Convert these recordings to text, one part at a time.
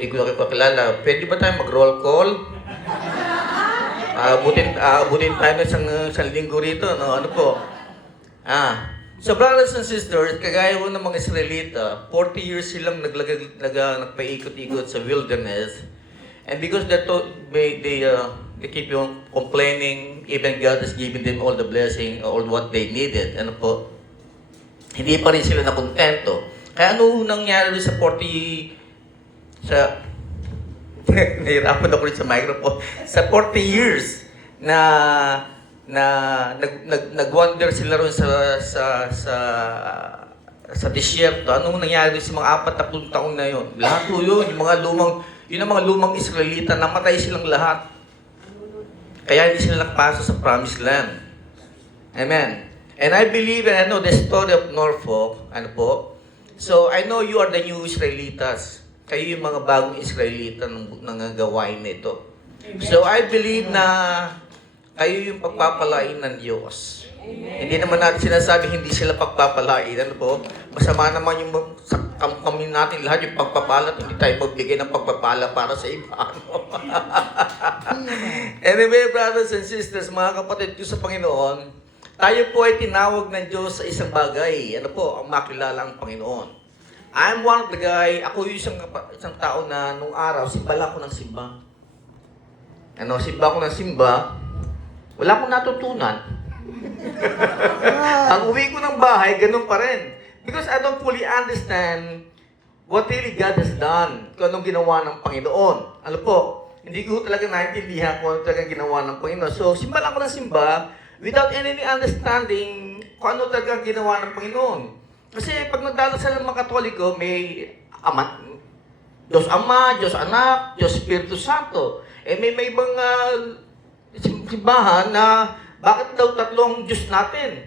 Hindi ko na kayo kakilala. Pwede ba tayo mag-roll call? Abutin tayo ng isang linggo rito. No? Ano po? So brothers and sisters, kagaya ko ng mga Israelita, 40 years silang nagpaikot-ikot sa wilderness. And because they keep on complaining, even God is giving them all the blessing, all what they needed. Ano po? Hindi pa rin sila nakontento. Kaya ano nangyari sa 40 nahirapan ako rin sa microphone. Sa 40 years nag-wander sila rin sa disyerto. Anong nangyari sa mga 40 taon na yon? Lahat po yun, yung mga lumang Israelita, namatay silang lahat. Kaya hindi sila nakapasa sa promised land. Amen. And I believe and I know the story of Norfolk, ano po? So I know you are the new Israelitas. Kayo yung mga bagong Israelita ng gawain na ito. So I believe na kayo yung pagpapalain ng Diyos. Amen. Hindi naman natin sinasabi hindi sila pagpapalain. Ano po? Masama naman yung kami natin lahat yung pagpapala. Hindi tayo magbigay ng pagpapala para sa iba. Ano? Anyway, brothers and sisters, mga kapatid ko sa Panginoon, tayo po ay tinawag ng Diyos sa isang bagay. Ano po? Ang makilala ang Panginoon. I'm one of the guy, ako yung isang tao na nung araw, simba lang ako ng simba. Simba ako ng simba, wala akong natutunan. Ang uwi ko ng bahay, ganun pa rin. Because I don't fully understand what really God has done, kung anong ginawa ng Panginoon. Ano po, hindi ko talaga naintindihan kung ano talaga ginawa ng Panginoon. So, simba lang ako ng simba, without any understanding kung ano talaga ginawa ng Panginoon. Kasi pag nagdarasal ng mga Katoliko, may Diyos Ama, Diyos Anak, Diyos Espiritu Santo. May ibang simbahan na bakit daw tatlong Diyos natin?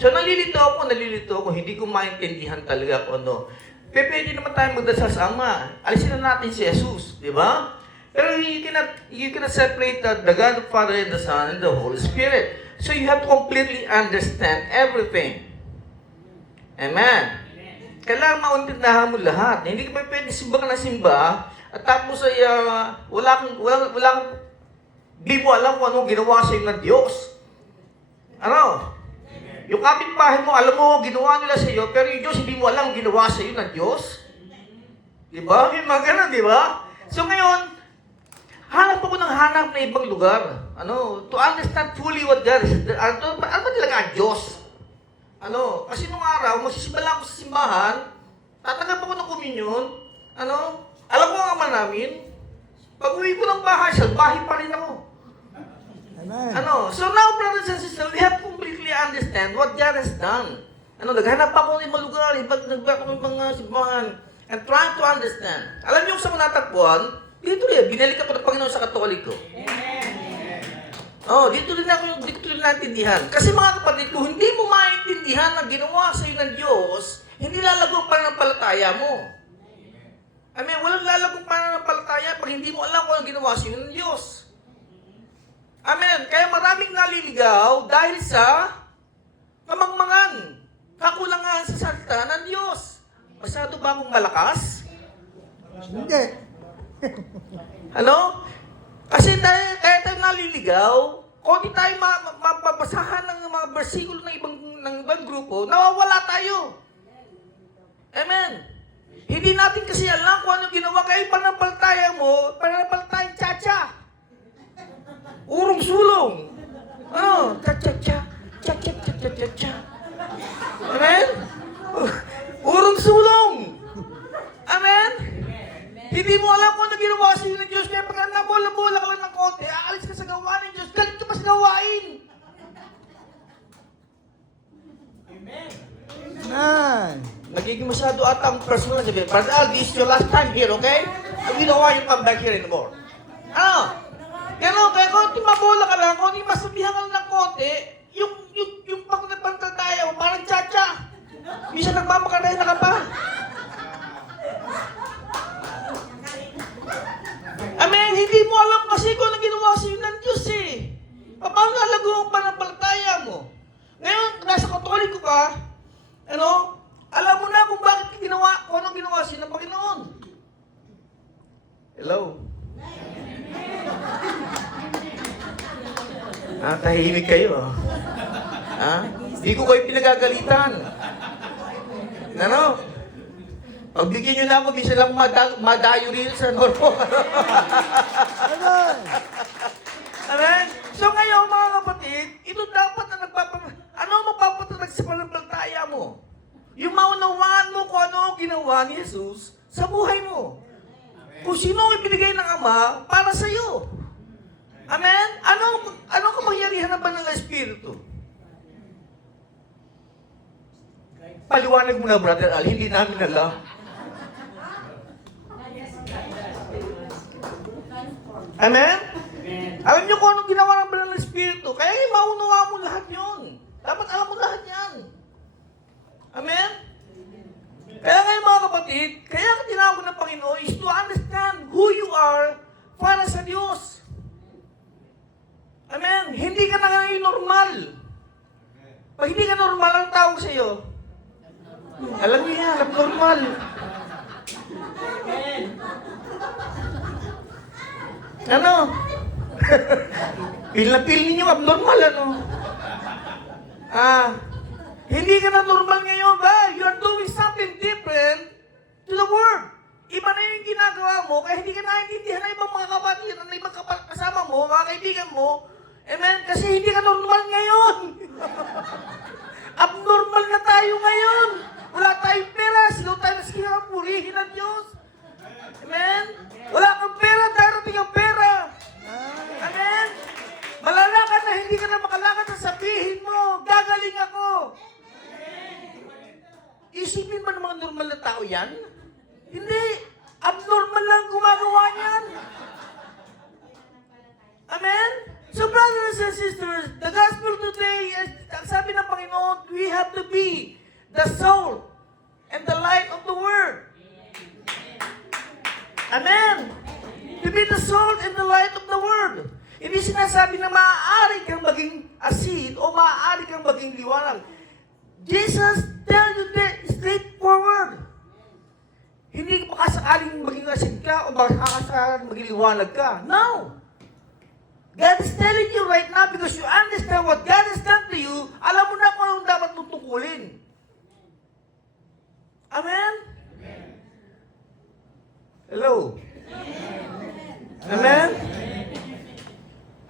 So nalilito ako, hindi ko maintindihan talaga kung ano. Pwede naman tayo magdasal sa Ama. Alisin na natin si Jesus, di ba? Pero you cannot separate the God the Father and the Son and the Holy Spirit. So you have to completely understand everything. Amen. Kailangan maintindihan mo lahat. Hindi ka pwede simba ka na simba at tapos ay wala kang di mo alam kung ano ginawa sa iyo ng Diyos. Ano? Yung kapitbahay mo, alam mo, ginawa nila sa iyo, pero yung Diyos hindi mo alam ginawa sa iyo ng Diyos. Di ba? May mga ganun, di ba? So ngayon, hanap ako ng hanap na ibang lugar. To understand fully what God is. Ano ba talaga ang Diyos? Kasi nung araw, magsisimba lang ako sa simbahan, tatanggap ako ng komunyon, alam ko ang ama namin, pag uwi ko ng bahay, salbahe pa rin ako. Amen. So now, brothers and sisters, we have to completely understand what God has done. Naghanap ako ng mga lugar, nagbago ng mga simbahan, and trying to understand. Alam niyo sa mga natagpuan, dito rin, binalik ako ng Panginoon sa Katoliko. Dito rin naintindihan. Kasi mga kapatid ko, hindi mo maintindihan na ginawa sa iyo ng Diyos, hindi lalago ang pananampalataya mo. Walang lalagong pananampalataya pag hindi mo alam kung ano ginawa sa iyo ng Diyos. Amen. Kaya maraming naliligaw dahil sa kamangmangan, kakulangan sa salita ng Diyos. Masyado ba akong malakas? Hindi. Kasi kaya tayo naliligaw, kung di tayo mapapasahan ng mga bersikulo ng ibang grupo, nawawala tayo. Amen. Hindi natin kasi alam kung ano ginawa, kaya pananampalataya mo, pananampalatayang tsa-tsa. Urong sulong. Tsa-tsa-tsa, tsa-tsa-tsa-tsa-tsa. Amen? Urong sulong. Amen? Hindi mo alam kung ano ginawa sa iyo ng Diyos. Kaya pagka nabola-bola ka lang ng konti, aalis ka sa gawain ng Diyos, galit ka pa sa gawain. Amen. Amen. Nagiging masyado atang personal sabihin, Brother Al, this is your last time here, okay? We don't want you to come back here anymore. Kaya kung mabola ka lang, kung masabihan ka lang ng konti, yung pagpantaltaya mo, parang tsa-tsa. Minsan nagmamakarahin na ka pa. Hindi mo alam kasi kung ano ginawa sa iyo ng Diyos eh. Paano lalago ang pananampalataya mo? Ngayon, nasa Katoliko ka, alam mo na kung bakit kung anong ginawa sa iyo ng Panginoon. Hello? Tahimik kayo. Di ko kayo pinagagalitan. Ano? Pagbigyan nyo na ako, bisa lang madayo rin sa Norfolk. Amen. Amen? So ngayon, mga kapatid, ito dapat na ano mapapatatag sa pananampalataya mo? Yung maunawaan mo kung ano ang ginawa ni Jesus sa buhay mo. Kung sino ang ibinigay ng Ama para sa iyo. Amen? Ano kapangyarihan ng Banal na Espiritu? Paliwanag mo na, Brother Al, hindi namin alam. Amen? Alam niyo kung anong ginawa ng Banal na Espiritu. Kaya maunawa mo lahat yun. Dapat alam mo lahat yan. Amen? Kaya ngayon mga kapatid, kaya tinawag ng Panginoon is to understand who you are para sa Diyos. Amen? Hindi ka na ngayon normal. Pag hindi ka normal, ang tawag sa iyo? Alam niyo yan, abnormal. Ano? Feel na feel ninyo, abnormal, ano? Hindi ka na normal ngayon ba? You are doing something different to the world. Iba na yung ginagawa mo, kaya hindi ka naintindihan ng ibang mga kapatid, ng ibang kasama mo, mga kaibigan mo. Amen? Kasi hindi ka normal ngayon. Abnormal na tayo ngayon. Wala tayong pera, sigaw tayo na sigaw, purihin ang Diyos. Amen? Wala kang pera, darating ang pera. Amen? Malalakad na hindi ka na makalakad na sabihin mo, gagaling ako. Isipin ba ng mga normal na tao yan? Hindi. Abnormal lang gumagawa niyan. Amen? So brothers and sisters, the gospel today, ang sabi ng Panginoon, we have to be the salt and the light of the world. Amen? To be the salt and the light of the world. Hindi sinasabi na maaari kang maging asin o maaari kang maging liwanag. Jesus tell you that straightforward. Hindi baka sakaling maging asin ka o baka sakaling maging liwanag ka. No! God is telling you right now because you understand what God has done to you, alam mo na kung anong dapat mong tungkulin. Amen? Hello? Amen?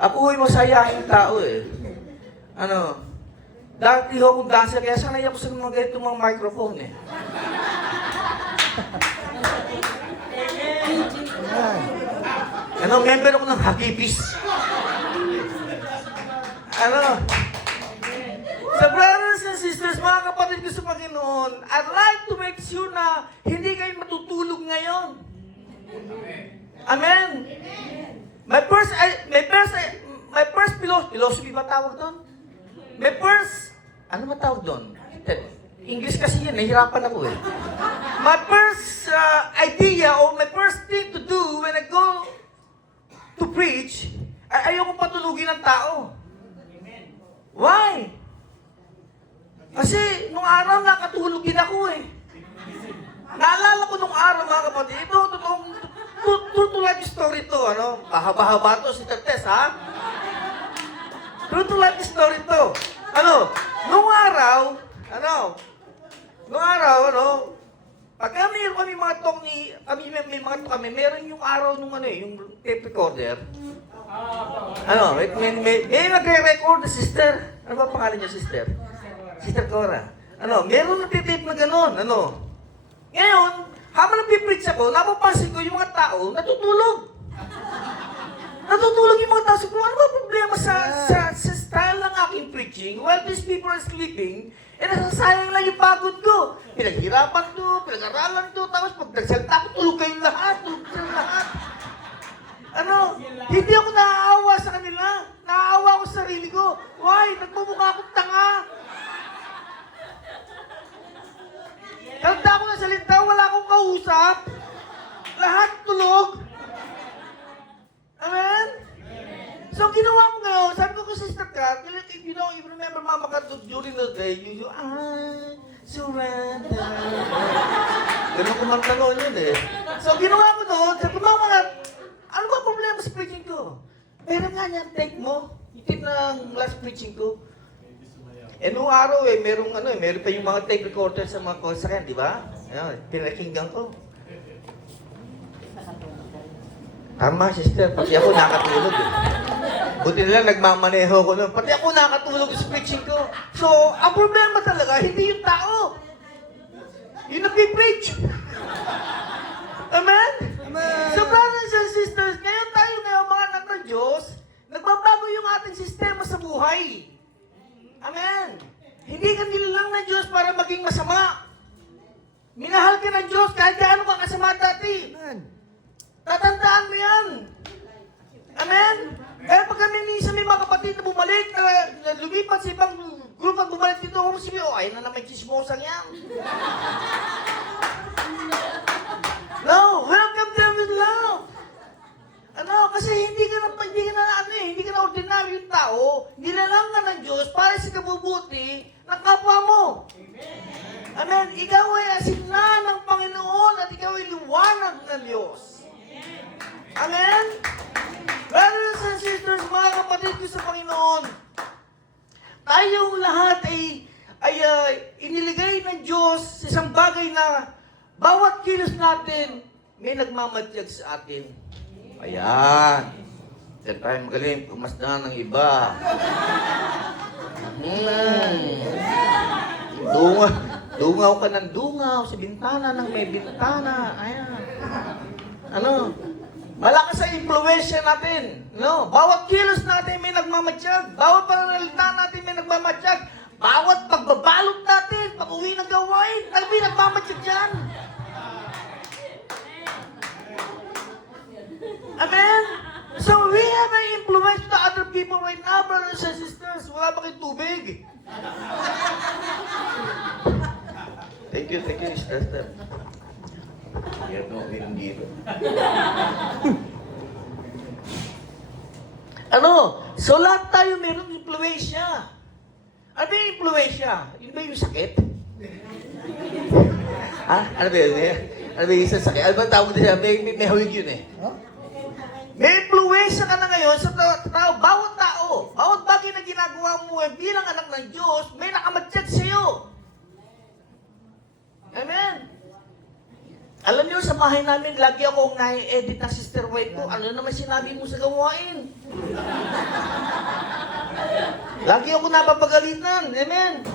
Ako ho'y masayahin tao eh. Dati ho akong dancer, kaya sanay ako sa mga ganitong mga microphone eh. Member ako ng Hakibis. So brothers and sisters, mga kapatid ko sa Panginoon, I'd like to make sure na hindi kayo matutulog ngayon. Amen? My first philosophy ba tawag doon? Ano ba tawag doon? English kasi yan, nahihirapan ako eh. My first idea or my first thing to do when I go to preach, ay ayoko patulugin ng tao. Why? Kasi nung araw nakatulog din ako eh. Naalala ko nung araw mga kapatid, ito totoong true to life story to, Mahaba-haba to si Tertes, ha? True to life story to. Nung araw, pagka mayroon kami mga talk may mga talk kami, meron yung araw nung yung tape recorder. May nagre-record na sister. Ano ba pangalan niya, sister? Sister Cora. Meron nagtitape na gano'n, Ngayon, habang nagpipreach ako, napapansin ko yung mga tao natutulog. Natutulog yung mga tao. So, ano ba problema sa style ng aking preaching? While these people are sleeping, nasasayang lang yung pagod ko. Pinaghirapan ko, pinag-aralan ko, tapos pag nagsalita ko, tulog kayong lahat. Hindi ako naaawa sa kanila. Naaawa ako sa sarili ko. Why? Nagmumukha akong tanga. Kanta ako ng salita, wala akong kausap. Lahat tulog. Amen? So, ginawa ko ngayon, sabi ko kay Sister Kat, if you remember Mama Kat during the day, I surrender. Ganun kumanta noon yun eh. So, ginawa ko noon, sabi ko, Mama Kat, Pero nga niya, take mo. Itin ng last preaching ko. Noong araw meron pa yung mga tape recorder sa mga konsakyan, di ba? Ayun, pinakinggan ko. Tama, sister. Pati ako nakatulog eh. Buti na lang nagmamaneho ko nun. Pati ako nakatulog sa preaching ko. So, ang problema talaga, hindi yung tao. Yung nag-preach. Amen? Amen. So, brothers and sisters, ngayon tayo mga anak ng Diyos, nagbabago yung ating sistema sa buhay. Amen. Hindi ka nilalang ng Diyos para maging masama. Minahal ka ng Diyos kahit gaano ka kasama dati. Amen. Tatandaan mo yan. Amen? Kaya pag kami minsan may mga kapatid na bumalik, na lumipat sa ibang grupo at bumalik dito, ayun na naman chismosang yan. No, welcome them with love. Kasi hindi ka na ordinaryong tao, nilalang ka ng Diyos para sa kabubuti ng kapwa mo. Amen. Ikaw ay asignan ng Panginoon at ikaw ay liwanag ng Diyos. Amen? Brothers and sisters, mga kapatid ko sa Panginoon, tayong lahat ay iniligay ng Diyos sa isang bagay na bawat kilos natin may nagmamatyag sa atin. Ayan. Diyan tayo magaling pumasdan ng iba. Dungaw ka ng dungaw sa bintana ng may bintana. Ayan. Malakas ang impluwensya natin. Bawat kilos natin may nagmamatsyag. Bawat pananalita natin may nagmamatsyag. Bawat pagbabalot natin, pag-uwi ng gawain, may nagmamatsyag dyan. Amen? So we have an influence to other people right now, brothers and sisters. Wala ba kayong tubig? Thank you, Sister. Hirap na uminom dito. So lahat tayo meron impluensya. Ano ba yung impluensya? Yun ba yung sakit? Ano ba yun? Ano ba yung isang sakit? Ano ba ang tawag nila? May hawig yun eh. Huh? May impluensya ka na ngayon sa tao. Bawat tao, bawat bagay na ginagawa mo bilang anak ng Diyos, may nakamatsyag sa'yo. Amen? Alam niyo, sa bahay namin, lagi akong nai-edit ng sister wife ko. Ano naman sinabi mo sa gawain? Lagi ako napapagalitan. Amen?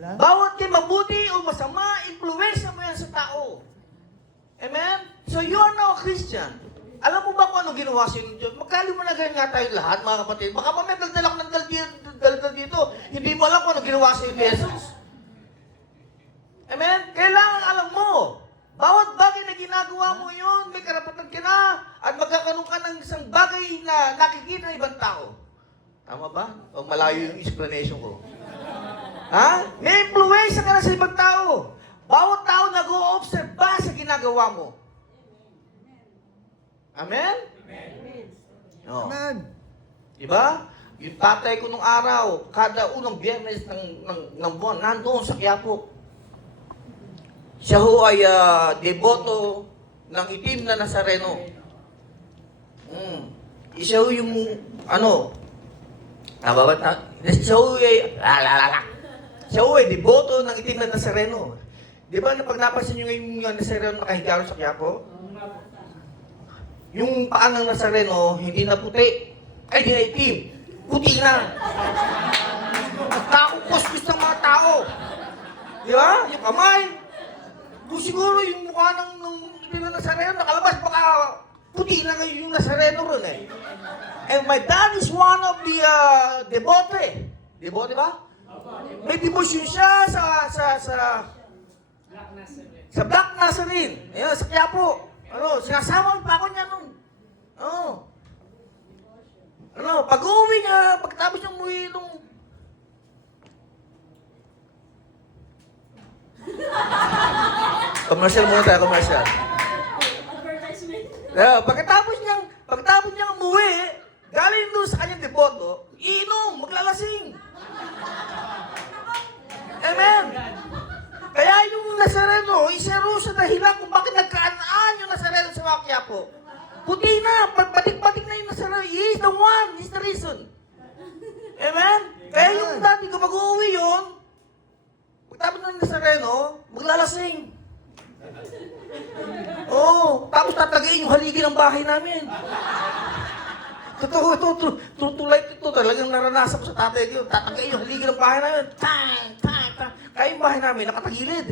Wala? Bawat kayo mabuti o masama, impluensya mo yan sa tao. Amen? So you are now a Christian. Alam mo ba kung ano ginawa sa inyo Diyos? Magkali mo na ganyan nga tayo lahat, mga kapatid. Baka pa may daldal ako ng daldal dito. Hindi mo alam kung ano ginawa sa inyo Jesus. Amen? Kailangan alam mo. Bawat bagay na ginagawa mo yun, may karapatan ka na at magkakaroon ka ng isang bagay na nakikita ng ibang tao. Tama ba? O malayo yung explanation ko. May influensya ka na sa ibang tao. Bawat tao nag-o-observe ba sa ginagawa mo? Amen? Oh. Amen. Diba? Yung tatay ko nung araw, kada unang biyernes ng buwan, nandoon sa Quiapo. Siya ho ay deboto ng itim na Nazareno. Siya ho yung, siya ho ay deboto ng itim na Nazareno. Di ba, pag napansin nyo ngayon yung Nazareno nakahiga sa Quiapo? Yung paa ng Nazareno, hindi na puti. Ay, hindi na itim. Puti na. Nakakukuskus ng mga tao. Di ba? Yung kamay. Kung siguro yung mukha ng itim na Nazareno, nakalabas, baka puti na ngayon yung Nazareno ron eh. And my dad is one of the devote. Devote ba? May devotion siya sa Black Nazarene. Ayun, sa Quiapo. Sinasama pa ako niya nun. Pag-uwi niya, pagkatapos niyang umuwi nung... Commercial muna tayo, commercial. Pagkatapos niyang umuwi, galing doon sa kanyang deboto, iinom, maglalasing. Amen. Kaya yung Nazareno, isa rin sa dahilan kung bakit nagkaanaan yung Nazareno sa mga Quiapo. Puti na, batik-batik na yung Nazareno. He is the one. He is the reason. Amen? Kaya yung dati ko mag-uwi yun, pagtapos ng Nazareno, maglalasing. Oo, tapos tatagayin yung haligi ng bahay namin. Totoo, tutulay ito. Talagang naranasan ko sa tatay ko. Tatagayin yung haligi ng bahay namin. Tang. Kaya yung bahay namin, nakatagilid.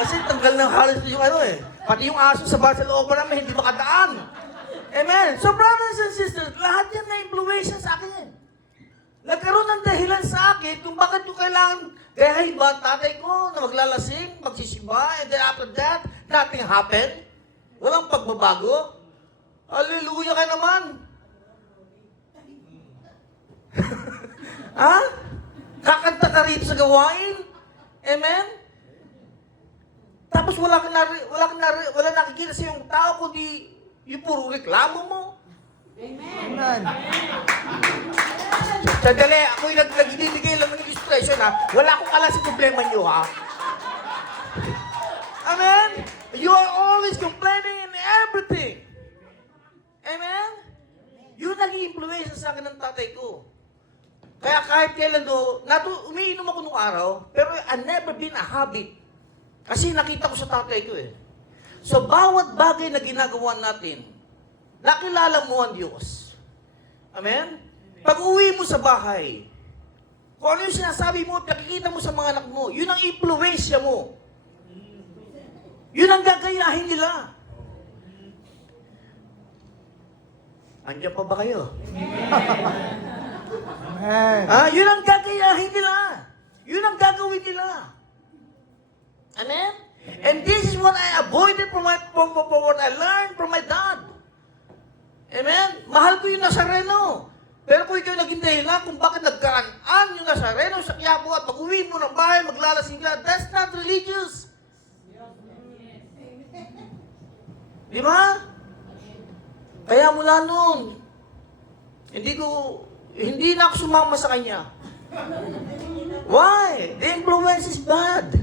Kasi tanggal ng halos yung ano eh. Pati yung aso sa bahay sa loob namin, hindi makadaan. Amen. So brothers and sisters, lahat yan na-influensya sa akin. Nagkaroon ng dahilan sa akin kung bakit ko kailangan gayahin ba ang tatay ko na maglalasing, magsisimba, and then after that, nothing happened. Walang pagbabago. Hallelujah ka naman. Ha? Kakanta ka rito sa gawain? Amen? Tapos wala nakikita sa yung tao kundi yung puro reklamo mo. Amen. Sandali, ako'y nagbibigay lang ng illustration ha. Wala akong alam sa problema niyo ha. Amen? You are always complaining in everything. Amen? Yun naging influensya sa akin ng tatay ko. Kaya kahit kailan umiinom ako nung araw, pero I never been a habit. Kasi nakita ko sa tatay ko eh. So bawat bagay na ginagawa natin, nakilala mo ang Diyos. Amen? Pag uwi mo sa bahay, kung ano yung sinasabi mo, nakikita mo sa mga anak mo, yun ang impluensya mo. Yun ang gagayahin nila. Andiyan pa ba kayo? Amen. Yun ang gagayahin nila. Yun ang gagawin nila. Amen? And this is what I avoided from what I learned from my dad. Amen? Mahal ko yung Nazareno. Pero kung ikaw naging dahilan kung bakit nagkaan yung Nazareno sa Quiapo at pag-uwi mo ng bahay, maglalasing ka, that's not religious. Di ba? Kaya mula noon, hindi na ako sumama sa kanya. Why? The influence is bad.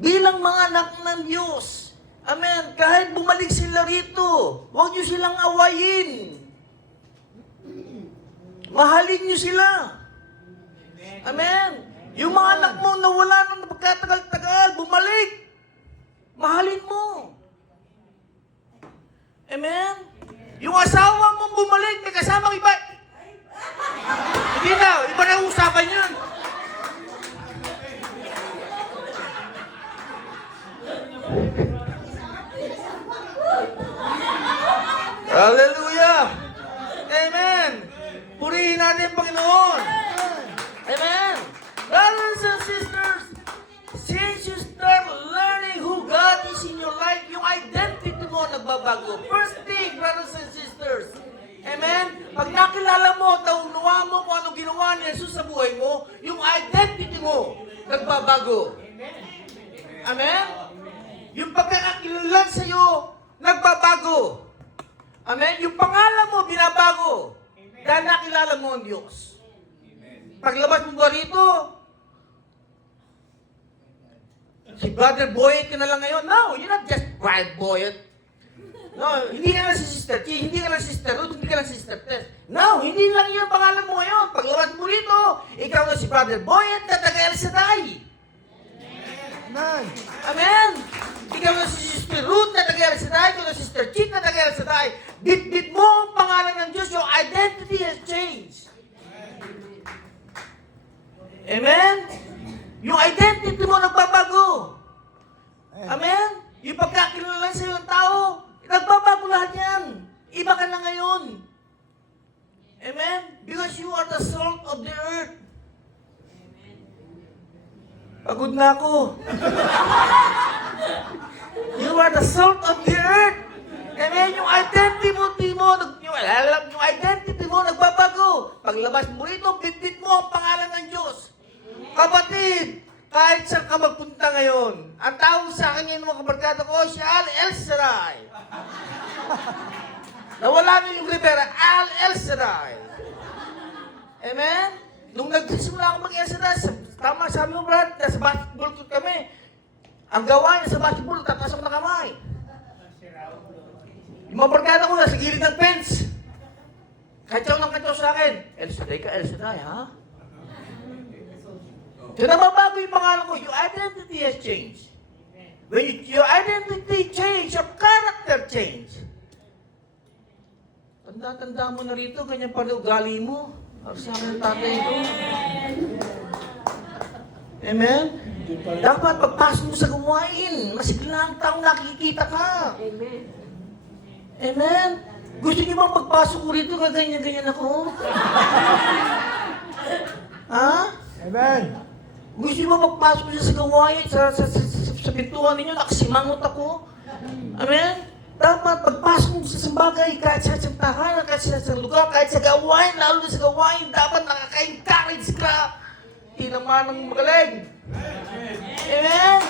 Bilang mga anak ng Diyos, amen, kahit bumalik sila rito, huwag niyo silang awayin. Mahalin niyo sila. Amen. Yung mga anak mo na wala nang pagkatagal-tagal, bumalik. Mahalin mo. Amen. Yung asawa mo bumalik, may kasamang iba. Hindi na, iba na usapan yun. Hallelujah! Amen! Purihin natin ang Panginoon! Amen! Brothers and sisters, since you start learning who God is in your life, yung identity mo nagbabago. First thing, brothers and sisters, amen? Pag nakilala mo, taunuwa mo kung ano ginawa ni Jesus sa buhay mo, yung identity mo nagbabago. Amen? Yung pagkakakilala sa'yo, nagbabago. Amen? Yung pangalan mo, binabago. Dahil nakilala mo ang Diyos. Paglabas mo ba rito, si Brother Boyet ka na lang ngayon. No, you're not just Brother Boyet. No, hindi ka lang si Sister Chi, hindi ka lang si Sister Ruth, hindi ka lang si Sister Tess. No, hindi lang yun ang pangalan mo ngayon. Paglabas mo rito, ikaw na si Brother Boyet na taga-El Shaddai. Amen. Amen! Ikaw na si Sister Ruth na taga-El Shaddai, ikaw na si Sister Chi na taga-El Shaddai. Bit-bit mo ang pangalan ng Diyos, your identity has changed. Amen? Yung identity mo nagbabago. Amen? Yung pagkakilala sa iyong tao, nagbabago lahat yan. Iba ka na ngayon. Amen? Because you are the salt of the earth. Pagod na ako. You are the salt of the earth. Amen? Yung identity mo nagbabago. Paglabas mo rito, bit-bit mo ang pangalan ng Diyos. Kapatid, kahit saan ka magpunta ngayon, ang tawag sa akin ngayon mga kabarkada ko, si Al El Shaddai. Nawala na yung Rivera, Al El Shaddai. Amen? Nung nagsisimula ako mag-El Shaddai, tama sabi mo, Brad, nasa basketball court kami. Ang gawa niya sa basketball, tataas ako na kamay. Yung mga barkada ko nasa gilid ng fence. El Shaddai ka, El Shaddai, ha? So nababago yung pangalan ko, your identity has changed. When your identity change, your character change. Tanda-tanda mo na rito, ganyan pa rin ugali mo. Sabi ng tatay ko. Amen? Dapat pagpasok mo sa gawain, masigla ang taong nakikita ka. Amen. Amen? Gusto niyo bang pagpasok ko rito, kaganyan-ganyan ako? Ha? Amen. Gusto niyo ba magpasok ko sa gawain, sa pintuan ninyo, nakasimangot ako? Amen? Dapat pagpasok mo sa bagay, kahit sa tahanan, kahit sa lugar, kahit sa gawain, lalo na sa gawain, dapat nakaka-encourage ka. Hindi naman ang magaling. Amen?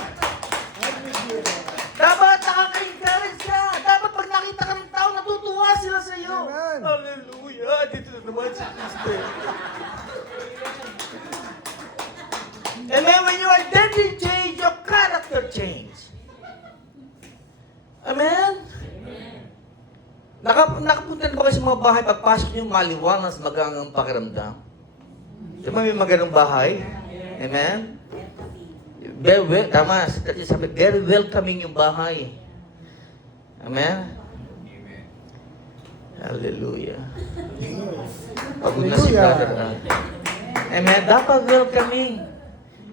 Dapat nakaka-encourage ka. Dapat pag nakita ka ng tao, natutuwa sila sa iyo. Amen. Hallelujah! Dito na naman si Kristo. Amen? When your identity change, your character change. Amen? Nakapunta na ba kayo sa mga bahay, pagpasok nyo, maliwanas, magangang pakiramdam? Di ba may magandang bahay? Amen? Tama, sabi, very welcoming yung bahay. Amen? Hallelujah. Pagod na si brother. Amen? Dapat welcoming.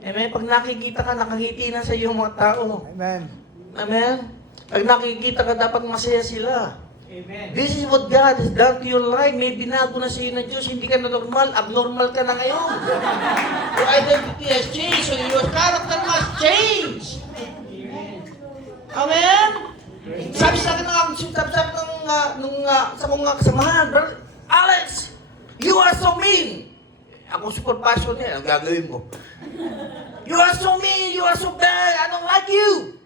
Amen? Pag nakikita ka, nakangiti na sa iyo mga tao. Amen. Amen? Pag nakikita ka, dapat masaya sila. Amen. This is what God has done to your life. May binago na sa iyo ng Diyos. Hindi ka na normal. Abnormal ka na ngayon. Your identity has changed. So your character must change. Amen? Sabi sa akin sa mga kasamahan, Brother Alex, you are so mean. Ako supervisor niya. Ang gagawin mo? You are so mean. You are so bad. I don't like you.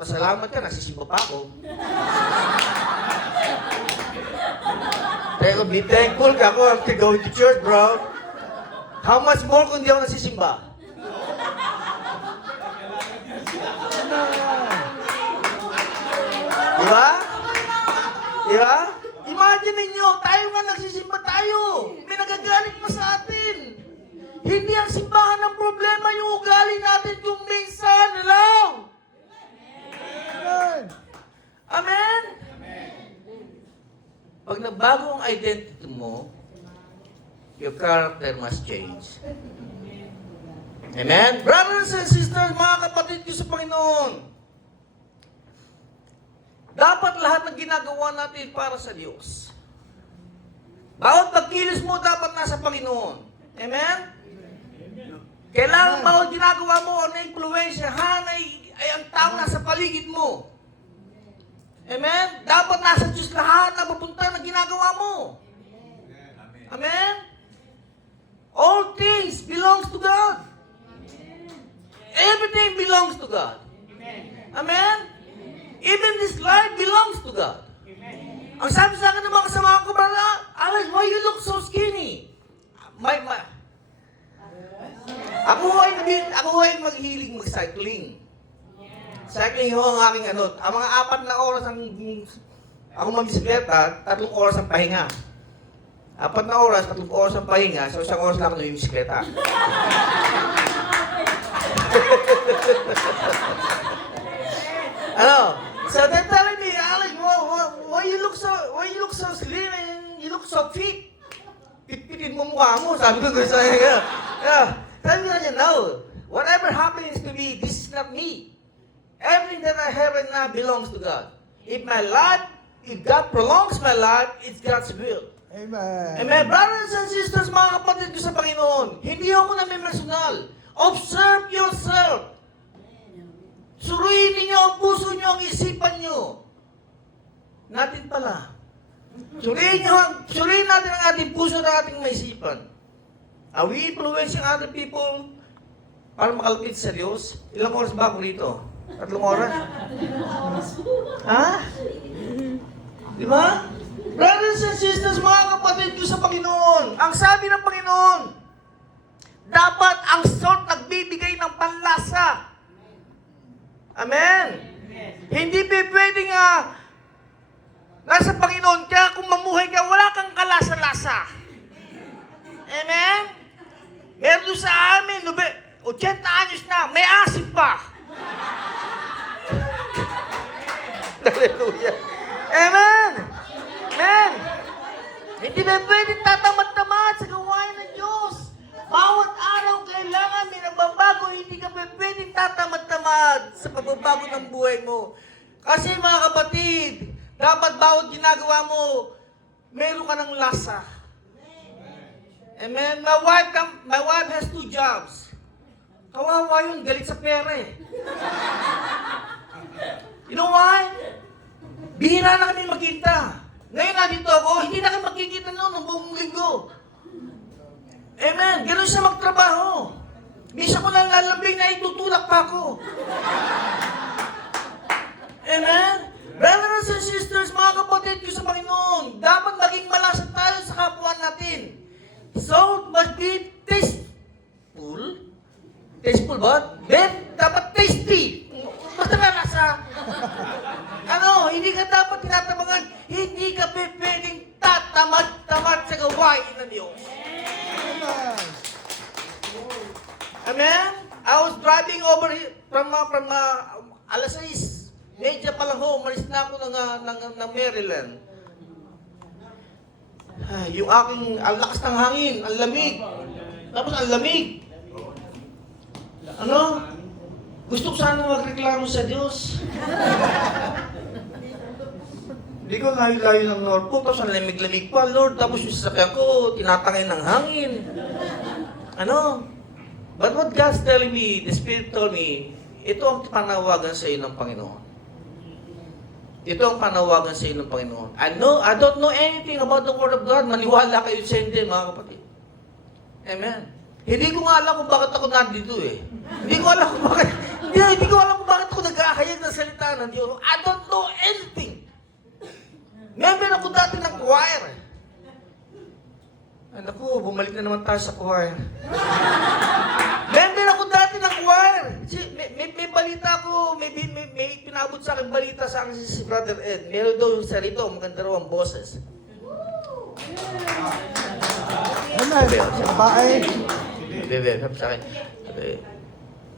Pasalamat ka, nasisimba pa ako. Pero be thankful ka ako after going to church, bro. How much more kung di ako nasisimba? Diba? Diba? Imagine ninyo, tayo nga nagsisimba tayo. May nagagalit pa sa atin. Hindi ang simbahan ng problema, yung ugali natin, yung minsan lang. Amen. Amen? Pag nabago ang identity mo, your character must change. Amen? Brothers and sisters, mga kapatid ko sa Panginoon, dapat lahat ng ginagawa natin para sa Diyos. Bawat pagkilos mo dapat nasa Panginoon. Amen? Kailangan bawat ginagawa mo o na-influensyahan ay ang tao nasa paligid mo. Amen? Dapat nasa Diyos lahat na papunta na ginagawa mo. Amen? All things belongs to God. Everything belongs to God. Amen? Even this life belongs to God. Ang sabi sa akin ng mga kasama ko, Brother Alex, why you look so skinny? Ako ay maghiling mag-cycling. Cycling ho ang aking ano. Ang mga 4 na oras ako mabisikleta, 3 oras ang pahinga. 4 na oras, 3 oras ang pahinga, so 1 oras lang ako yung bisikleta. Ano? So they're telling me, Alex, why you look so slim and you look so fit? Pitpitin mo mukha mo, sabi ko gusto niya. Yeah. Tell me na no. Whatever happens to me, this is not me. Everything that I have right now belongs to God. If God prolongs my life, it's God's will. Amen. Amen. Brothers and sisters, mga kapatid ko sa Panginoon, hindi ako namimersonal. Observe yourself. Suriin niyo ang puso niyo, ang isipan niyo. Natin pala. Suriin natin ang ating puso at ating maisipan. Are we influencing other people para makalapit sa Diyos? Ilang oras ba ako rito? 3 oras? Ha? Di ba? Brothers and sisters, mga kapatid ko sa Panginoon, ang sabi ng Panginoon, dapat ang salt nagbibigay ng panlasa. Amen? Hindi pwedeng nasa Panginoon ka, kung mamuhay ka, wala kang kalasa-lasa. 80 anyos na, may asip pa. Hallelujah. Amen. Amen. Hindi ba pwedeng tatamad-tamad sa gawain ng Diyos? Bawat araw kailangan may nagbabago, hindi ka pwedeng tatamad-tamad sa pagbabago ng buhay mo. Kasi mga kapatid, dapat bawat ginagawa mo, meron ka ng lasa. Amen. My wife has 2 jobs. Kawawa yun, galit sa pera eh. You know why? Bihira na kami magkita. Ngayon nandito ako, hindi na kami magkikita noon ng buong linggo. Amen. Ganun siya magtrabaho. Minsan ko lang lalambing na itutulak pa ako. Amen. Brothers and sisters, mga kapatid ko sa Panginoon, dapat maging malasa tayo sa kapwa natin. So, must be tasteful. Tasteful ba? Then, dapat tasty. Basta malasa. Hindi ka dapat tinatabangan. Hindi ka pwedeng tatamad-tamad sa gawain ng Diyos. Amen. Amen? I was driving over here from alas 6. Medya pa lang ho, umalis na ako ng Maryland. Yung aking, ang lakas ng hangin, ang lamig. Tapos ang lamig. Gusto ko sana magreklamo sa Diyos. Hindi ko layo-layo ng Norfolk, tapos ang lamig-lamig pa, Lord. Tapos yung sasakyan ko, tinatangay ng hangin. But what God's telling me, the Spirit told me, ito ang panawagan sa iyo ng Panginoon. Ito ang panawagan sa iyo ng Panginoon. I don't know anything about the Word of God. Maniwala kayo sa hindi, mga kapatid. Amen. Hindi ko nga alam kung bakit ako nandito eh. Hindi ko alam kung bakit ako nag-aahayag ng salita ng Diyos. I don't know anything. Member ako dati ng choir. Ay naku, bumalik na naman tayo sa choir. Member ako dati ng choir. May balita ko, may pinabot sa akin balita sa akin si Brother Ed. Meron daw yung sarito, maganda raw ang boses. Amen. Babae. Bebe, sabi sa akin,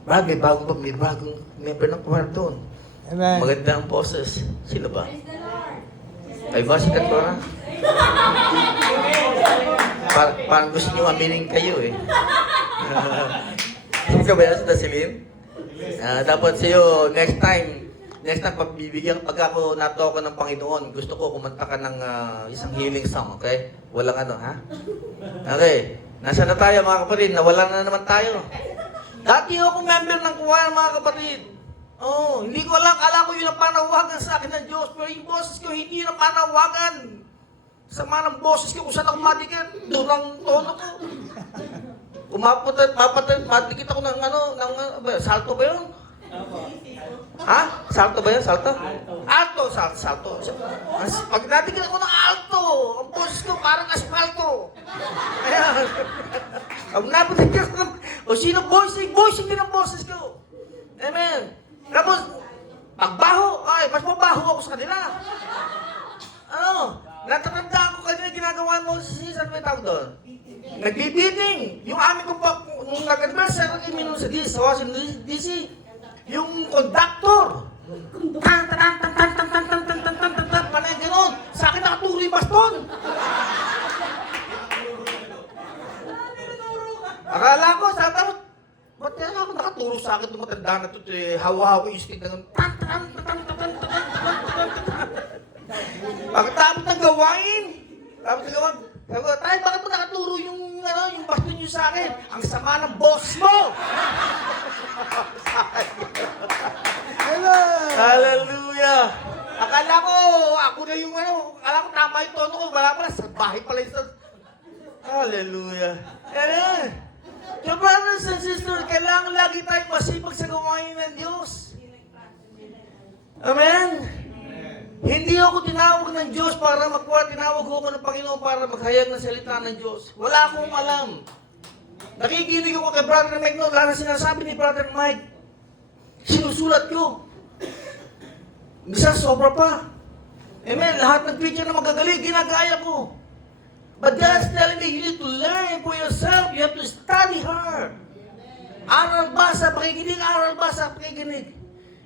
Brad, may bagong member ng choir doon. Amen. Maganda ang boses. Sino ba? Ay ba si Katora? Parang gusto nyo aminin kayo eh. Ikaw ba yan sa Dasilin? Dapat sa'yo, next time, pag ako natoka ng Panginoon, gusto ko kumanta ka ng isang healing song, okay? Walang ha? Okay. Nasa na tayo mga kapatid? Nawala na naman tayo. Dati ako member ng choir mga kapatid. Hindi ko alam, kala ko yun ang panawagan sa akin ng Diyos, pero yung boses ko, hindi yun ang panawagan. Sama ng boses ko, kung saan ako madikit, doon ang tono ko. Madikit ako ng salto ba yun? Ha? Salto ba yun? Salto? Salto. Pag nadikit ako ng alto, ang boses ko parang asfalto. Ayan. Pag napadikit ako ng, sino voicing din ang boses ko. Amen. Tapos, pagbaho, mas mabaho ako sa kanila. Natatandaan ko kanina ginagawa mo ano may tawag doon? Nagbibiting. Yung amin ko pa, nung nag-advance, minun sa Washington DC, yung conductor. Panay gano'n. Sa akin nakaturo yung baston. Akala ko, tapos, ba't kaya ako nakaturo sa akin itong matanda na ito, hawa-hawa yung stick na gano'n. Pagkatapos ng gawain, tayo, bakit mo nakaturo yung baston nyo sa akin? Ang sama ng boss mo! Hallelujah! Akala ko, ako na yung akala ko tama yung tono ko, wala pala, sa bahay pala yung Hallelujah! Ayan! So brothers and sisters, kailangan lagi tayong masipag sa gawain ng Diyos. Amen? Hindi ako tinawag ng Diyos para tinawag ako ng Panginoon para maghayag ng salita ng Diyos. Wala akong alam. Nakikinig ako kay Brother Mike noon, wala na sinasabi ni Brother Mike. Sinusulat ko. Misa sobra pa. Amen. Lahat ng preacher na magagaling, ginagaya ko. But God's telling me, you need to learn for yourself. You have to study hard. Aral basa, pakikinig, aral basa, pakikinig.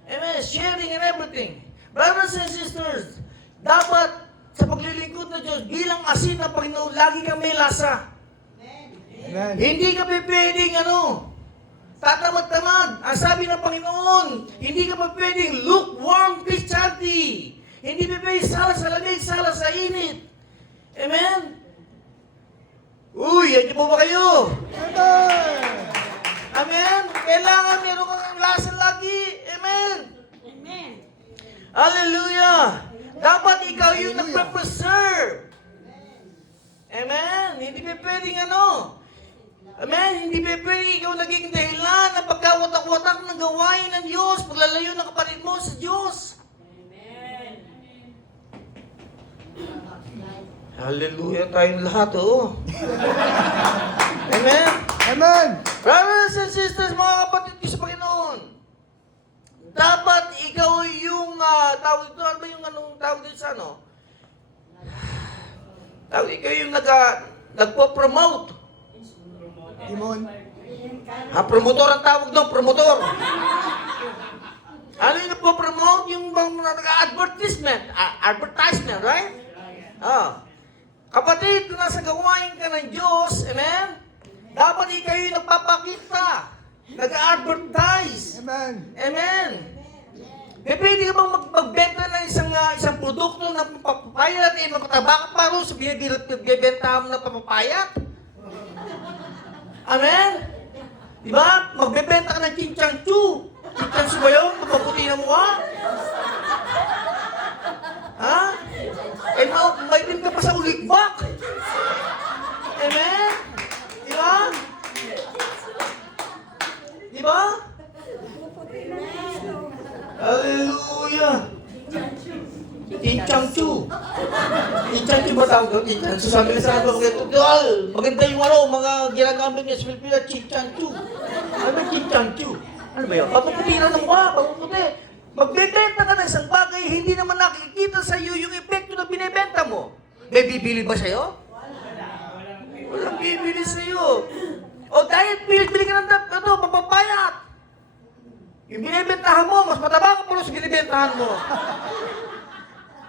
Amen. Sharing and everything. Brothers and sisters, dapat sa paglilingkod na Diyos, bilang asin ng Panginoon, lagi kang may lasa. Amen. Hindi ka pwedeng tatamad-tamad. Ang sabi ng Panginoon, hindi ka pwedeng lukewarm Christianity. Hindi pwedeng sala sa lamig, sala sa init. Amen? Uy, yan po ba kayo? Amen. Amen? Kailangan meron kang lasa lagi. Amen? Amen. Hallelujah! Dapat ikaw yung nagpe-preserve. Amen? Hindi pwedeng Amen? Hindi pwedeng ikaw naging dahilan ng pagkawatak-watak ng gawain ng Diyos, paglalayo ng kapatid mo sa Diyos. Amen. Hallelujah tayong lahat, Amen? Amen. Brothers and sisters, mga kapatid ko sa Panginoon, dapat ikaw yung, tawag ito, ano ba yung tawag dito sa Tawag, ikaw yung nagpo-promote. Timon. Promotor ang tawag doon, promotor. Ano yung nagpo-promote? Yung bang advertisement, right? Kapatid, kung nasa gawain ka ng Diyos, amen? Dapat ikaw yung nagpapakita, nag-advertise. Amen. Amen. Pwede ka bang magbenta ng isang produkto ng papapayat, mapataba ka pa rin sa binibenta mo ng papapayat? Amen? Diba? Magbebenta ka ng chinchanchu. Chinchanchu ba yun? Mapaputi na mukha? Ha? May din ka pa sa uligbak. Amen? Diba? Diba? Hallelujah! Chinchanchu. Chinchanchu ba tawag doon? Chinchanchu. Sabi na sa akin, maganda yung mga ginagamit niya sa Pilipinas, chinchanchu. Ano ba chinchanchu? Ano ba yun? Papaputi na ng mukha, papaputi. Magbebenta ka ng isang bagay, hindi naman nakikita sa iyo yung epekto na binibenta mo. May bibili ba sa'yo? Walang bibili sa'yo. O dahil bili ka ng papapayat. Yung binibentahan mo, mas mataba ka pa sa binibentahan mo.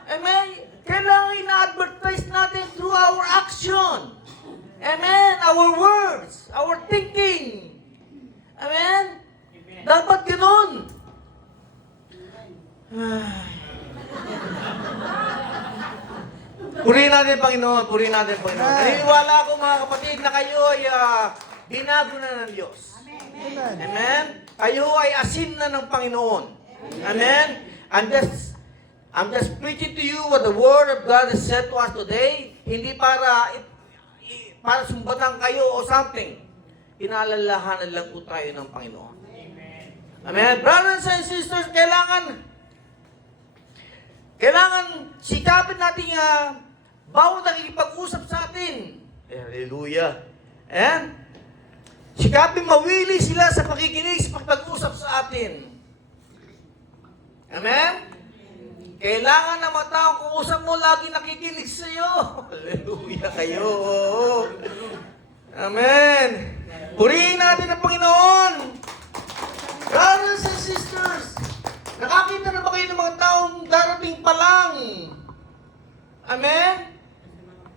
Amen? Kailangan ina-advertise natin through our action. Amen? Our words, our thinking. Amen? Dapat ganun. Purihin natin, Panginoon. Purihin natin, Panginoon. Naniniwala ako, mga kapatid, na kayo ay binago na ng Diyos. Amen. Amen? Kayo ay asin na ng Panginoon. Amen? I'm just preaching to you what the Word of God has said to us today. Hindi para sumbatan kayo o something. Inaalalahanan lang po tayo ng Panginoon. Amen? Brothers and sisters, kailangan sikapin natin bawat nakikipag-usap sa atin. Hallelujah. Amen? Sikapin mawili sila sa pakikinig sa pagpag-usap sa atin. Amen? Kailangan na mga taong kuusap mo lagi nakikinig sa iyo. Hallelujah kayo. Amen. Purihin natin ang Panginoon. Brothers and sisters, nakakita na ba kayo ng mga taong darating pa lang? Amen?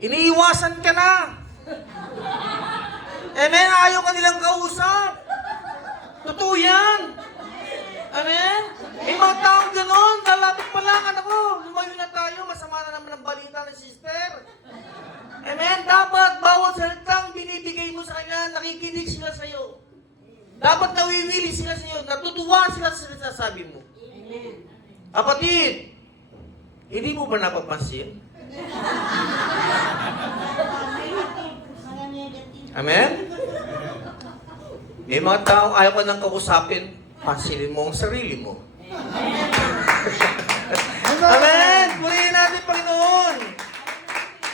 Iniiwasan ka na. Amen? Ayaw ka nilang kausap. Totoo yan. Amen? Mga taong ganon, lalapit pa lang, anak ko, lumayo na tayo, masama na naman ang balita ng sister. Amen? Dapat bawat salitang binibigay mo sa kanya, nakikinig sila sa iyo. Dapat nawiwili sila sa iyo, natutuwa sila sa sinasabi mo. Amen. Kapatid, hindi mo ba napapansin? Amen? May mga taong ayaw ka nang kausapin, pansinin mo ang sarili mo. Amen! Purihin natin, Panginoon!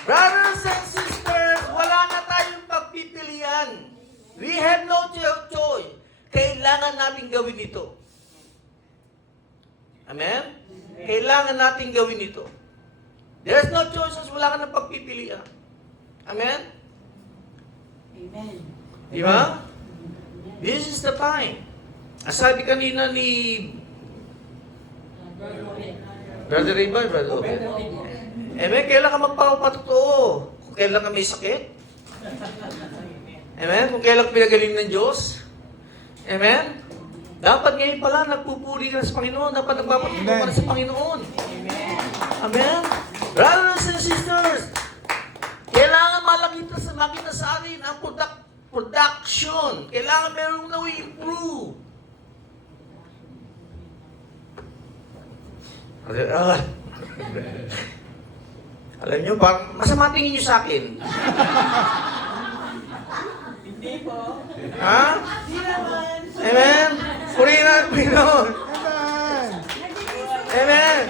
Brothers and sisters, wala na tayong pagpipilian. We have no choice. Kailangan natin gawin ito. Amen? Kailangan natin gawin ito. There's no choices, wala ka ng pagpipilian. Amen? Amen. Di ba? This is the time. Ang sabi kanina ni Brother Ray ba? Brother Obed? Amen? Kailan ka magpapatotoo? Kung kailan ka may sakit? Amen? Kung kailan ka pinagaling ng Diyos? Amen? Dapat ngayon pala nagpupuri ka sa Panginoon. Dapat nagpapatotoo ka na sa Panginoon. Amen? Brothers and sisters, kailangan makita sa atin ang production. Kailangan merong na-improve. Alam nyo, masama tingin nyo sa akin. Hindi po. Ha? Hindi naman. Amen? Purihin natin Panginoon. Amen. Amen?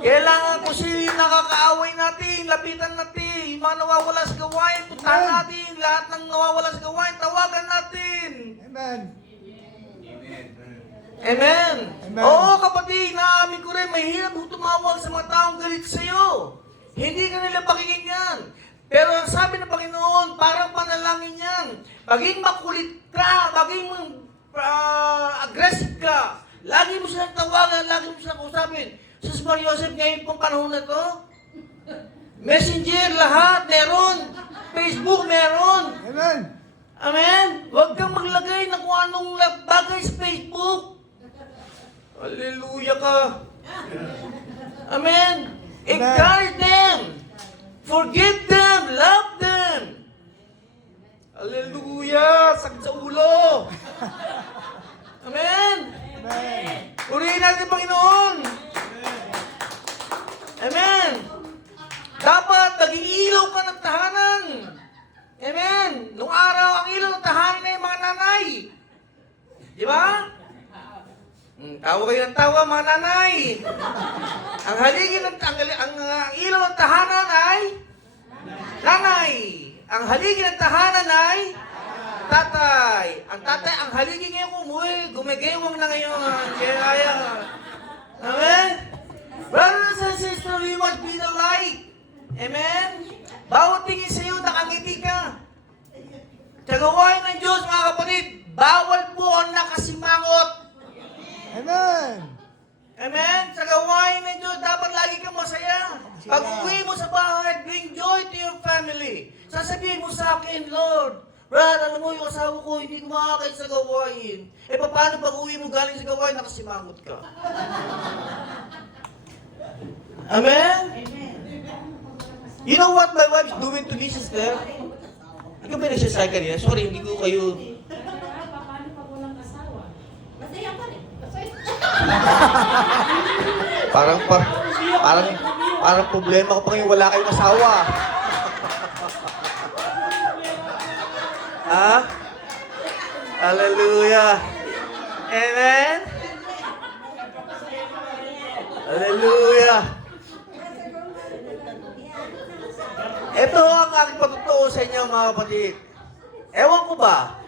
Kailangan kung sino yung nakakaaway natin, lapitan natin, yung mga nawawala sa gawain, puntahan natin, lahat ng nawawala sa gawain, tawagan natin. Amen. Amen? Amen. Oo kapatid, naamin ko rin, mahirap kung tumawag sa mga taong galit sa'yo. Hindi ka nila pakikinggan. Pero ang sabi ng Panginoon, parang panalangin yan. Maging makulit ka, maging aggressive ka. Lagi mo silang tawagan, lagi mo silang kausapin. Sus Maria Joseph, ngayon pong panahon na to, Messenger, lahat, meron. Facebook, meron. Amen. Amen? Huwag kang maglagay ng kung anong bagay sa Facebook. Hallelujah ka. Amen? Encourage them. Forgive them. Love them. Hallelujah. Sakit sa ulo. Amen? Amen. Purihin natin ang Panginoon. Amen. Dapat naging ilaw ka ng tahanan. Amen. Nung araw, ang ilaw ng tahanan ay mga nanay. Di ba? Tawa kayo ng tawa, mga nanay. Ang ilaw ng tahanan ay nanay. Ang haligi ng tahanan ay tatay. Ang tatay, ang haligi ngayon umuwi, gumigewang na ngayon. Kaya. Amen? Brothers and sisters, we must be the light. Amen? Bawat tingin sa iyo, nakangiti ka. Sa gawain ng Diyos, mga kapatid, bawal po ang nakasimangot. Amen. Amen? Sa gawain ng Diyos, dapat lagi kang masaya. Pag uwi mo sa bahay, bring joy to your family. Sasabihin mo sa akin, Lord, Brad, alam mo yung asawa ko, hindi ko makakait sa gawain. Eh, paano pag uwi mo galing sa gawain, nakasimangot ka? Amen? You know what my wife's doing to me, sister? Hindi ko pinagsasabi kanina. Sorry, hindi ko kayo... Paano pag walang asawa? Masaya pa rin. Parang problema ko pa ngayon, wala kayong asawa. Ha? Hallelujah. Amen? Hallelujah. Ito ang aking patotoo sa inyo, mga kapatid. Ewan ko ba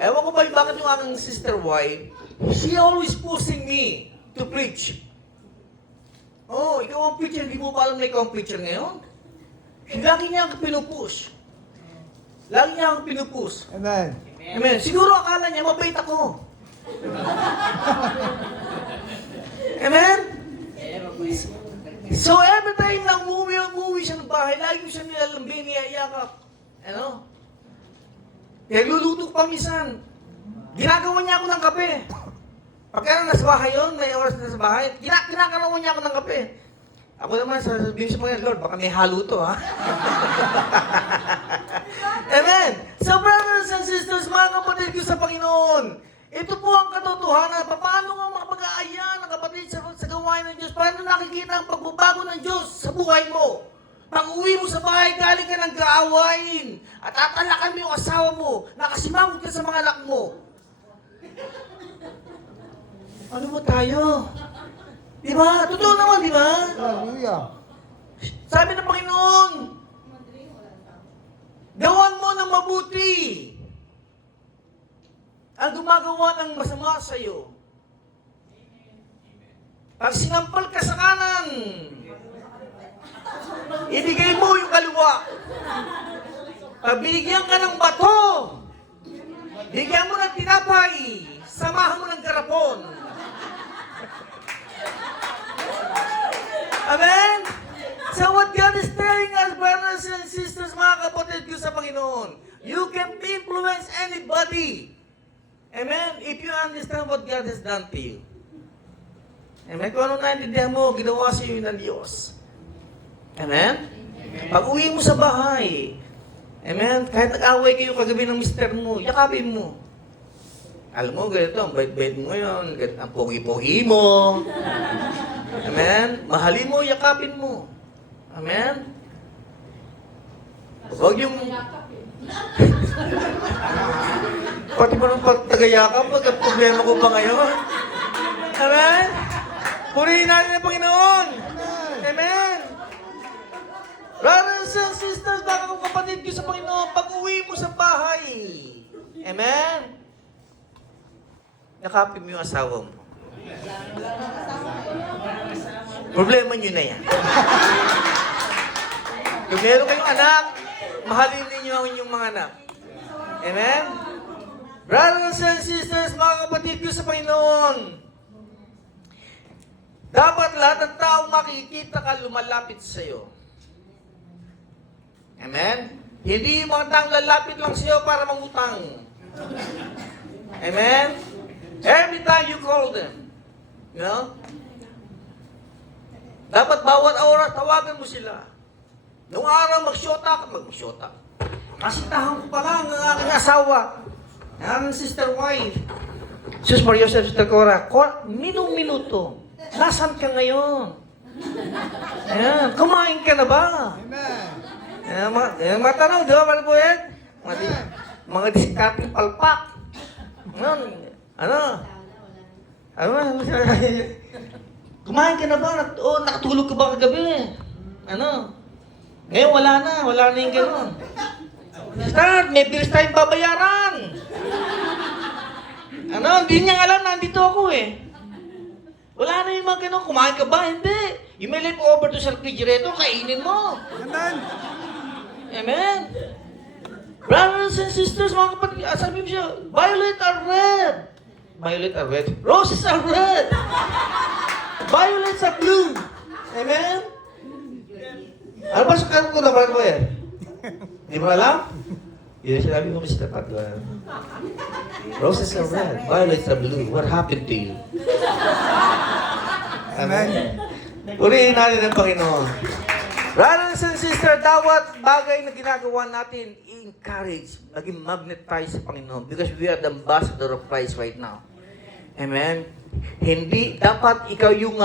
yung bakit yung aking sister wife, she always pushing me to preach. Oh, ikaw ang preacher, hindi mo pa alam na ikaw ang preacher ngayon? Lagi niya akong pinupush. Lagi niya akong pinupush. Amen. Amen. Siguro akala niya, mabait ako. Amen? So every time na umuwi siya ng bahay, lagi ko siya nilalambing, niyayakap. Ano? Nagluluto ko pa minsan. Ginagawa niya ako ng kape. Pagka nasa bahay yun, may oras na sa bahay, kinakarawan niya ako ng kape. Ako naman, sasabihin sa mga, Lord, baka may halo to, ha? Amen! So, brothers and sisters, mga kapatid ko sa Panginoon, ito po ang katotohanan. Paano nga makapag-aaya ng kapatid sa gawain ng Diyos? Paano nakikita ang pagbabago ng Diyos sa buhay mo? Pag uwi mo sa bahay, galing ka ng gaawain at tatalakan mo yung asawa mo, nakasimangot ka sa mga anak mo. Ano ba tayo? Di ba? Totoo naman, di ba? Hallelujah. Sabi ng Panginoon, gawan mo ng mabuti ang gumagawa ng masama sa iyo. Pag sinampal ka sa kanan, ibigay mo yung kaliwa. Pag binigyan ka ng bato, Bigyan mo ng tinapay. Samahan mo ng garapon. Amen? So what God is telling us, brothers and sisters, mga kapatid ko sa Panginoon, you can influence anybody. Amen? If you understand what God has done to you. Amen? Kung ano naintindihan mo, ginawa sa iyo ng Diyos. Amen? Pag uwi mo sa bahay, amen? Kahit nag-away kayo kagabi ng mister mo, yakapin mo. Alam mo, ganito, ang bait-bait mo ngayon, ang pogi-pogi mo. Amen? Mahalin mo, yakapin mo. Amen? Huwag yung... Pati mo nung pagtagayakap, problema ko ba ngayon? Amen? Purihin natin ang Panginoon. Amen? Brothers and sisters, mga kapatid ko sa Panginoon, pag-uwi mo sa bahay. Amen? Yakapin mo yung asawa mo. Problema nyo na yan. Kung meron kayong anak, mahalin ninyo ang inyong mga anak. Amen? Brothers and sisters, mga kapatid ko sa Panginoon, dapat lahat ng tao makikita ka lumalapit sa iyo. Amen? Hindi yung mga taong lalapit lang sa iyo para mangutang. Amen? Every time you call them, you know? Dapat bawat oras tawagan mo sila. Nung araw mag-shota ka, mag-shota. Kasitahan ko pa lang ang aking asawa. Ang sister wife. Sus Maria Joseph Sister Cora, minung-minuto. Nasaan ka ngayon? Ayan, kumain ka na ba? Amen. Ayan, mga tanong, di ba, Malboyet? Mga diskating palpak. Ano? Kumain ka na ba? Nakatulog ka ba kagabi? Ano? Ngayon wala na yung gano'n. Start, may bills tayong babayaran. Ano, hindi niya alam na nandito ako eh. Wala na yung mga gano'n, kumain ka ba? Hindi. You may leave over to sa refrigerator, kainin mo. Amen. Amen. Brothers and sisters, mga kapatid, sabi mo siya, violet are red. Violet are red. Roses are red. Violets are blue. Amen? Ano ba sa ko na ba yan? Hindi mo alam? Yun sinabi ko Mr. Padua. Roses are red. Violets are blue. What happened to you? Amen? Purihin natin ang Panginoon. Brothers and sisters, bawat bagay na ginagawa natin, i-encourage, maging magnet tayo sa Panginoon because we are the ambassador of Christ right now. Amen? Hindi, dapat ikaw yung,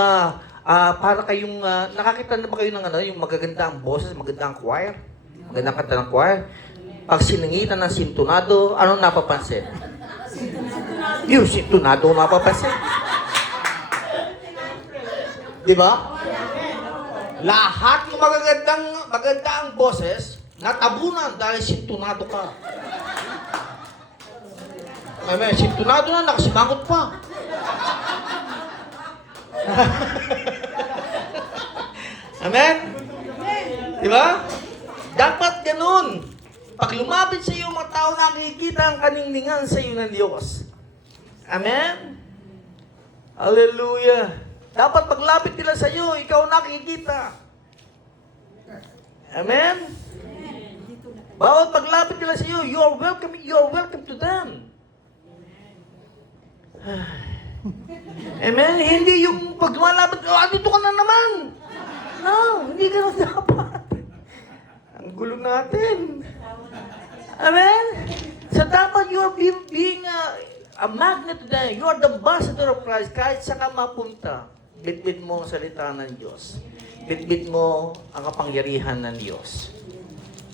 para kayong, nakakita na ba kayo ng yung magaganda ang boses, maganda ang choir? Magandang kanta ng choir? Pag siningitan ng sintonado, anong napapansin? Yung sintonado napapansin. Di ba? Lahat ng maganda ang boses, natabunan dahil sintonado ka. Amen, sintonado na, nakasimangot pa. Amen? Di ba? Dapat ganun. Pag lumapit sa iyo mga tao, nakikita ang kaningningan sa iyo ng Diyos. Amen? Hallelujah. Dapat paglapit nila sa iyo, ikaw nakikita. Amen? Bawat paglapit nila sa iyo, you are welcome to them. Amen? Hindi yung pag lumalapit, dito ka na naman. No, hindi ganun dapat. Ang gulo natin. Amen? So dapat you are being a magnet to them. You are the ambassador of Christ. Kahit saan ka mapunta, bitbit mo ang salita ng Diyos. Bitbit mo ang kapangyarihan ng Diyos.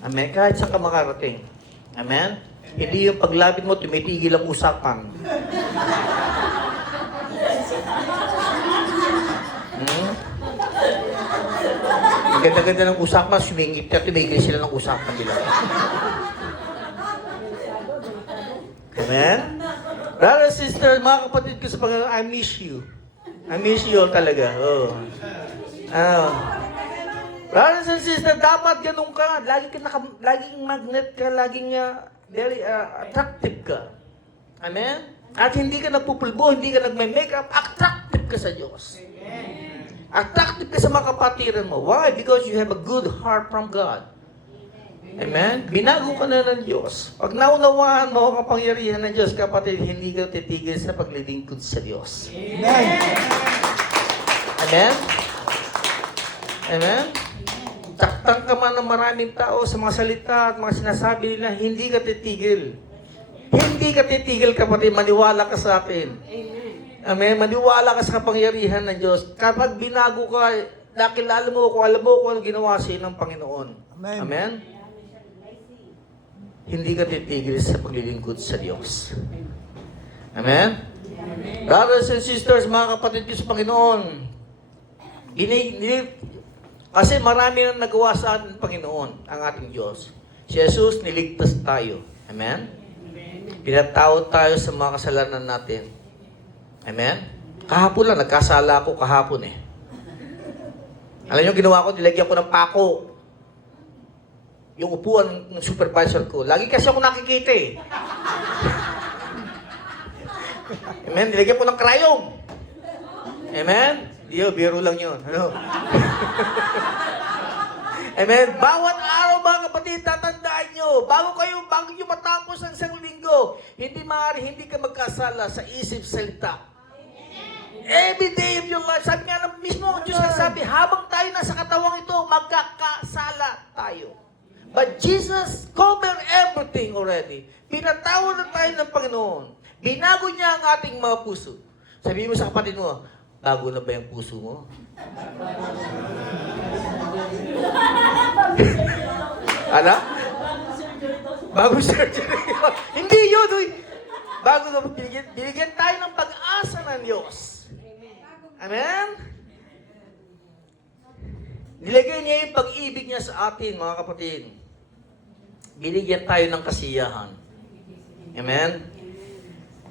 Amen? Kahit saan ka makarating. Amen? Hindi yung paglapit mo, tumitigil ang usapan. Ang ganda-ganda ng usapan, sumingit ka, tumigil sila ng usapan nila. Amen? Brothers, sisters, mga kapatid ko sa Panginoon, I miss you. I miss you all talaga. Oh. Brothers and sisters, dapat ganun ka. Laging magnet ka, laging very attractive ka. Amen? At hindi ka nagpupulbo, hindi ka nagme-makeup, attractive ka sa Diyos. Attractive ka sa mga kapatiran mo. Why? Because you have a good heart from God. Amen? Binago ka na ng Diyos. Pag naunawaan mo ang kapangyarihan ng Diyos, kapatid, hindi ka titigil sa paglilingkod sa Diyos. Amen. Amen? Amen? Taktan ka man ng maraming tao sa mga salita at mga sinasabi nila, hindi ka titigil. Hindi ka titigil, kapatid. Maniwala ka sa akin. Amen? Maniwala ka sa kapangyarihan ng Diyos. Kapag binago ka, nakilala mo kung alam mo kung ano ginawa sa ng Panginoon. Amen. Amen? Hindi ka titigil sa paglilingkod sa Diyos. Amen? Brothers and sisters, mga kapatid ko sa Panginoon, kasi marami na nagawa sa atin, Panginoon, ang ating Diyos. Si Jesus, niligtas tayo. Amen? Pinatawad tayo sa mga kasalanan natin. Amen? Kahapon lang, nagkasala ako kahapon eh. Alam niyo, ginawa ko, nilagyan ko ng pako. Yung upuan ng supervisor ko. Lagi kasi ako nakikita eh. Amen? Nilagyan ko ng krayong. Amen? Biro lang yun. Ano? Amen? Bawat araw, mga kapatid, tatandaan nyo, bago nyo matapos ang isang linggo, hindi ka magkasala sa isip, salita. Every day of your life, sabi nga ng mismo ang Diyos sabi, habang tayo nasa katawang ito, magkakasala tayo. But Jesus covered everything already. Pinatawad na tayo ng Panginoon. Binago niya ang ating mga puso. Sabi mo sa kapatid mo, bago na ba yung puso mo? Ano? Bagong surgery. Hindi yun. Bago na binigyan tayo ng pag-asa ng Diyos. Amen? Nilagay niya yung pag-ibig niya sa atin, mga kapatid. Binigyan tayo ng kasiyahan. Amen?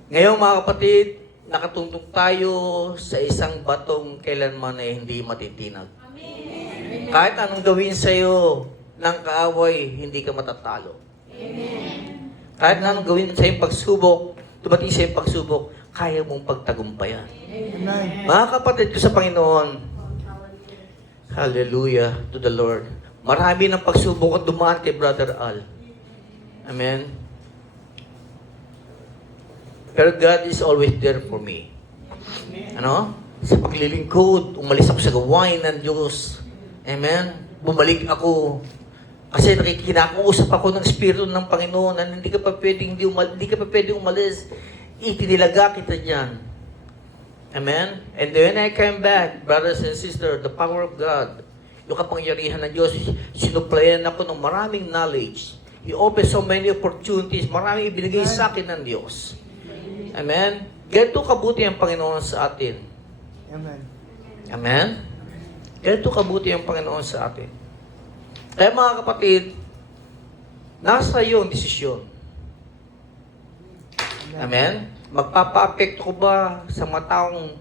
Ngayon, mga kapatid, nakatungtong tayo sa isang batong kailanman ay hindi matitinag. Amen. Kahit anong gawin sa'yo ng kaaway, hindi ka matatalo. Amen. Kahit anong gawin sa'yo pagsubok, dumating sa'yo pagsubok, kaya mong pagtagumpayan. Amen. Mga kapatid ko sa Panginoon, hallelujah to the Lord. Marami ng pagsubok at dumaan kay Brother Al. Amen. Pero God is always there for me. Ano? Sa paglilingkod, umalis ako sa gawain ng Diyos. Amen? Bumalik ako. Kasi nakikinakusap ako ng Espiritu ng Panginoon na hindi ka pa pwedeng umalis. Itinilaga kita dyan. Amen? And when I came back, brothers and sisters, the power of God, yung kapangyarihan ng Diyos, sinuplayan ako ng maraming knowledge. He opened so many opportunities. Maraming ibinigay sa akin ng Diyos. Amen? Ganito kabuti ang Panginoon sa atin. Amen. Amen? Ganito kabuti ang Panginoon sa atin. Kaya mga kapatid, nasa iyo ang desisyon. Amen? Magpapa-apekto ko ba sa mga taong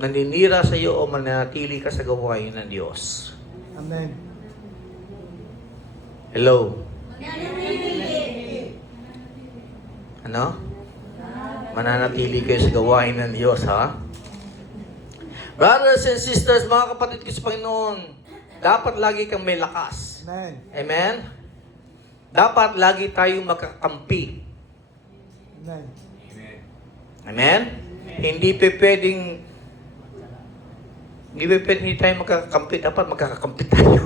naninira sa iyo o mananatili ka sa gawain ng Diyos? Amen. Hello? Ano? Mananatili kayo sa gawain ng Diyos, ha? Brothers and sisters, mga kapatid ko sa Panginoon, dapat lagi kang may lakas. Amen. Amen? Dapat lagi tayong magkakampi. Amen. Amen? Hindi tayo magkakampi. Dapat magkakampi tayo.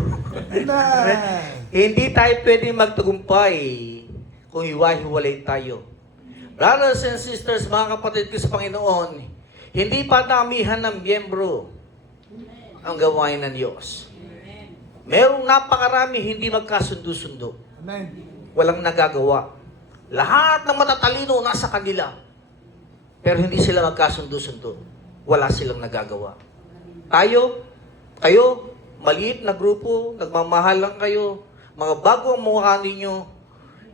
Amen. Hindi tayo pwedeng magtagumpay kung hiwa-hiwalay tayo. Brothers and sisters, mga kapatid ko sa Panginoon, hindi pa damihan ng miyembro ang gawain ng Diyos. Merong napakarami hindi magkasundo-sundo. Amen. Walang nagagawa. Lahat ng matatalino nasa kanila. Pero hindi sila magkasundo-sundo. Wala silang nagagawa. Kayo, maliit na grupo, nagmamahal lang kayo, mga bago ang mukha ninyo.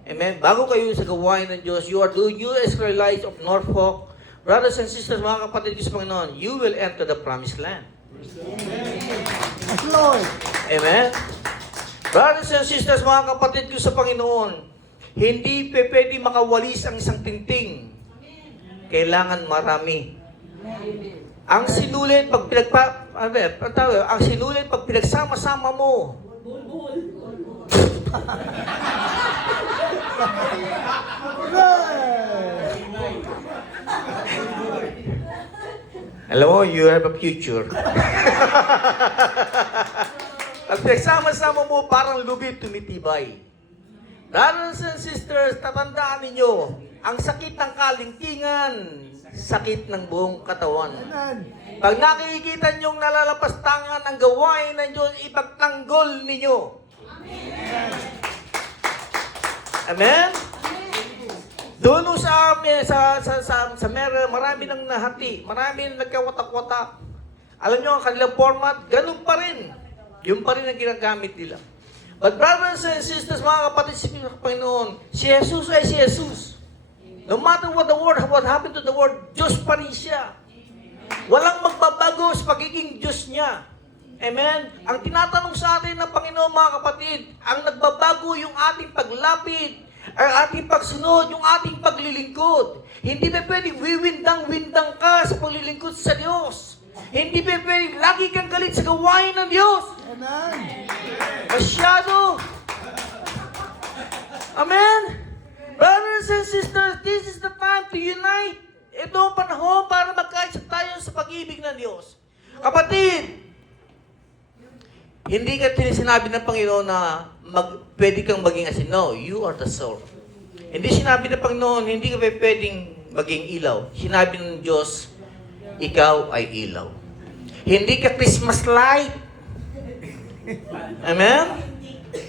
Amen. Bago kayo sa gawain ng Diyos, you are the new Israelites of Norfolk. Brothers and sisters, mga kapatid ko sa Panginoon, you will enter the promised land. Yes, Lord. Amen. Brothers and sisters, mga kapatid ko sa Panginoon, hindi pwede makawalis ang isang tingting kailangan marami. Ang sinulit pag ang sinulit pag pinagsama-sama mo. Alam mo, you have a future. Pag pinagsama-sama mo, parang lubid tumitibay. Brothers and sisters, tatandaan ninyo, ang sakit ng kalingkingan, sakit ng buong katawan. Amen. Pag nakikita niyong nalalapastangan ang gawain ng Diyos, ipagtanggol ninyo. Amen? Doon sa Mera, marami nang nahati, marami nang nagkawatak-watak. Alam niyo, ang kanilang format, ganun pa rin. Yung pa rin ang ginagamit nila. But brothers and sisters, mga kapatid sa Panginoon, si Jesus ay si Jesus. No matter what happened to the world, Diyos pa rin siya. Walang magbabago sa pagiging Diyos niya. Amen? Ang tinatanong sa atin ng Panginoon, mga kapatid, ang nagbabago yung ating paglapit, ang ating pagsunod, yung ating paglilingkod. Hindi ba pwedeng wiwindang-windang ka sa paglilingkod sa Diyos? Hindi ba pwedeng lagi kang galit sa gawain ng Diyos? Amen. Masyado. Amen? Brothers and sisters, this is the time to unite. Ito ang panahon para magkaisa tayo sa pag-ibig ng Diyos. Kapatid, hindi ka sinabi ng Panginoon na pwede kang maging asin. No, you are the salt. Hindi sinabi ng Panginoon, hindi ka pwedeng maging ilaw. Sinabi ng Diyos, ikaw ay ilaw. Hindi ka Christmas light. Amen?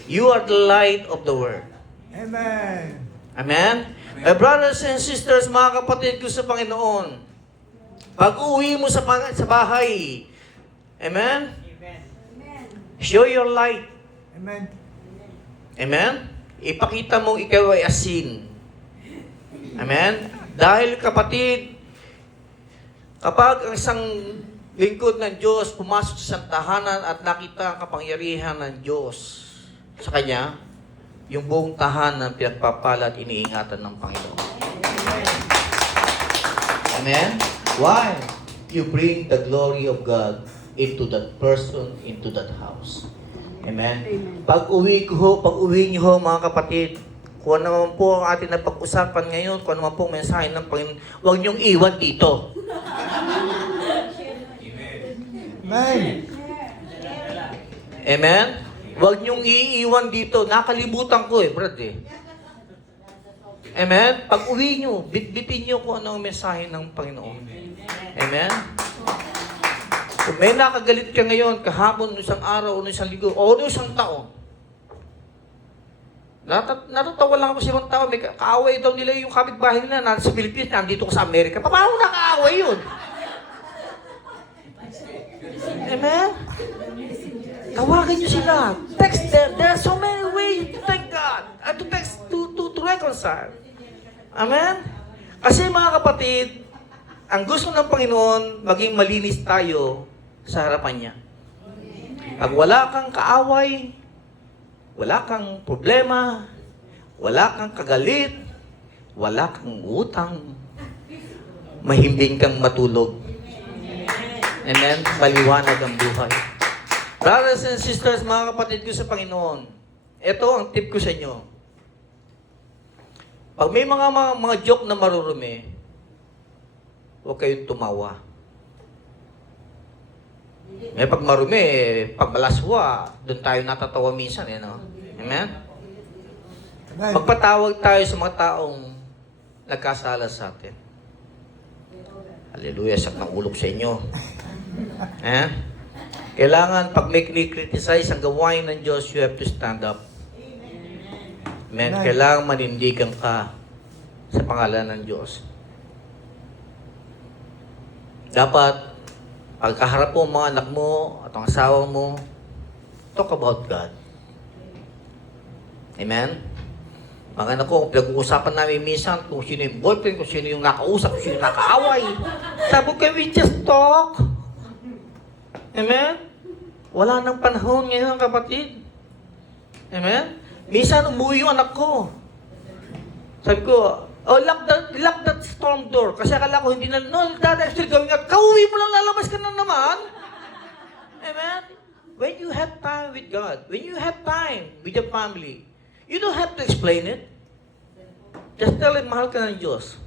You are the light of the world. Amen. Amen? My brothers and sisters, mga kapatid ko sa Panginoon, pag uwi mo sa bahay, amen? Show your light. Amen. Amen? Ipakita mo ikaw ay asin. Amen? Dahil kapatid, kapag ang isang lingkod ng Diyos pumasok sa isang tahanan at nakita ang kapangyarihan ng Diyos sa kanya, yung buong tahanan pinagpapala at iniingatan ng Panginoon. Amen? Why? You bring the glory of God into that person, into that house. Amen? Pag uwi niyo ho, mga kapatid, kung ano naman po ang ating napag-usapan ngayon, kung ano naman po ang mensahe ng Panginoon, huwag niyong iwan dito. Amen. Amen? Huwag niyong iiwan dito. Nakalimutan ko Brad Amen? Pag uwi niyo, bitbitin niyo kung ano ang mensahe ng Panginoon. Amen? Kung may nakagalit ka ngayon, kahapon, isang araw, o isang linggo, o isang taon, natatawa lang ako sa ibang tao, may kaaway daw nila yung kapitbahay nila nasa Pilipinas, nandito ko sa Amerika. Paano nakaaway yun? Amen? Tawagan nyo sila. Text them. There are so many ways to thank God. To text, to reconcile. Amen? Kasi mga kapatid, ang gusto ng Panginoon, maging malinis tayo sa harapan niya. Pag wala kang kaaway, wala kang problema, wala kang kagalit, wala kang utang, mahimbing kang matulog. Amen? Maliwanag ang buhay. Brothers and sisters, mga kapatid ko sa Panginoon, ito ang tip ko sa inyo. Pag may mga joke na marurumi, huwag kayong tumawa. May pag marumi, pag malaswa, doon tayo natatawa minsan, no? Amen? Amen. Magpatawag tayo sa mga taong nagkasala sa atin. Hallelujah, sak ng ulok sa inyo. Kailangan, pag may criticize ang gawain ng Diyos, you have to stand up. Amen? Kailangan manindigan ka sa pangalan ng Diyos. Dapat, pagkaharap mo ang mga anak mo at ang asawa mo, talk about God. Amen? Mga anak ko, pinag-uusapan namin minsan kung sino yung boyfriend, kung sino yung nakausap, kung sino yung nakaaway. Sabi ko, can we just talk? Amen? Wala nang panahon ngayon, kapatid. Amen? Minsan umuwi yung anak ko. Sabi ko, Oh, lock that storm door. Kasi akala ko hindi na, no, that I'm still going out. Kauwi mo lang, lalabas ka na naman. Amen? When you have time with God, when you have time with your family, you don't have to explain it. Just tell him, mahal ka ng Diyos.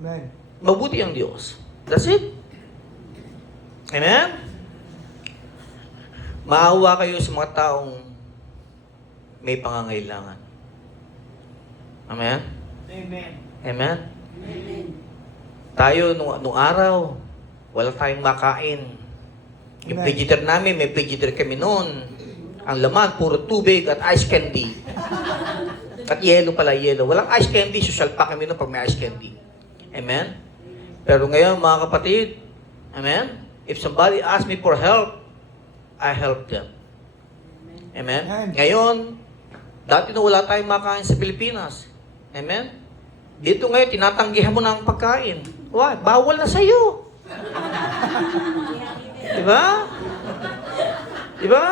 Amen. Mabuti ang Diyos. That's it. Amen? Maawa kayo sa mga taong may pangangailangan. Amen? Amen. Amen? Tayo, nung araw, wala tayong makain. Yung Amen. frigidaire namin, may frigidaire kami noon. Ang laman, puro tubig at ice candy. At yelo pala, yelo. Walang ice candy, social pa kami noon pag may ice candy. Amen? Pero ngayon, mga kapatid, amen? If somebody asks me for help, I help them. Amen? Amen. Ngayon, dati na wala tayong makain sa Pilipinas. Amen? Dito ngayon, tinatanggihan mo na ang pagkain. Why? Bawal na sa'yo. Diba? Diba?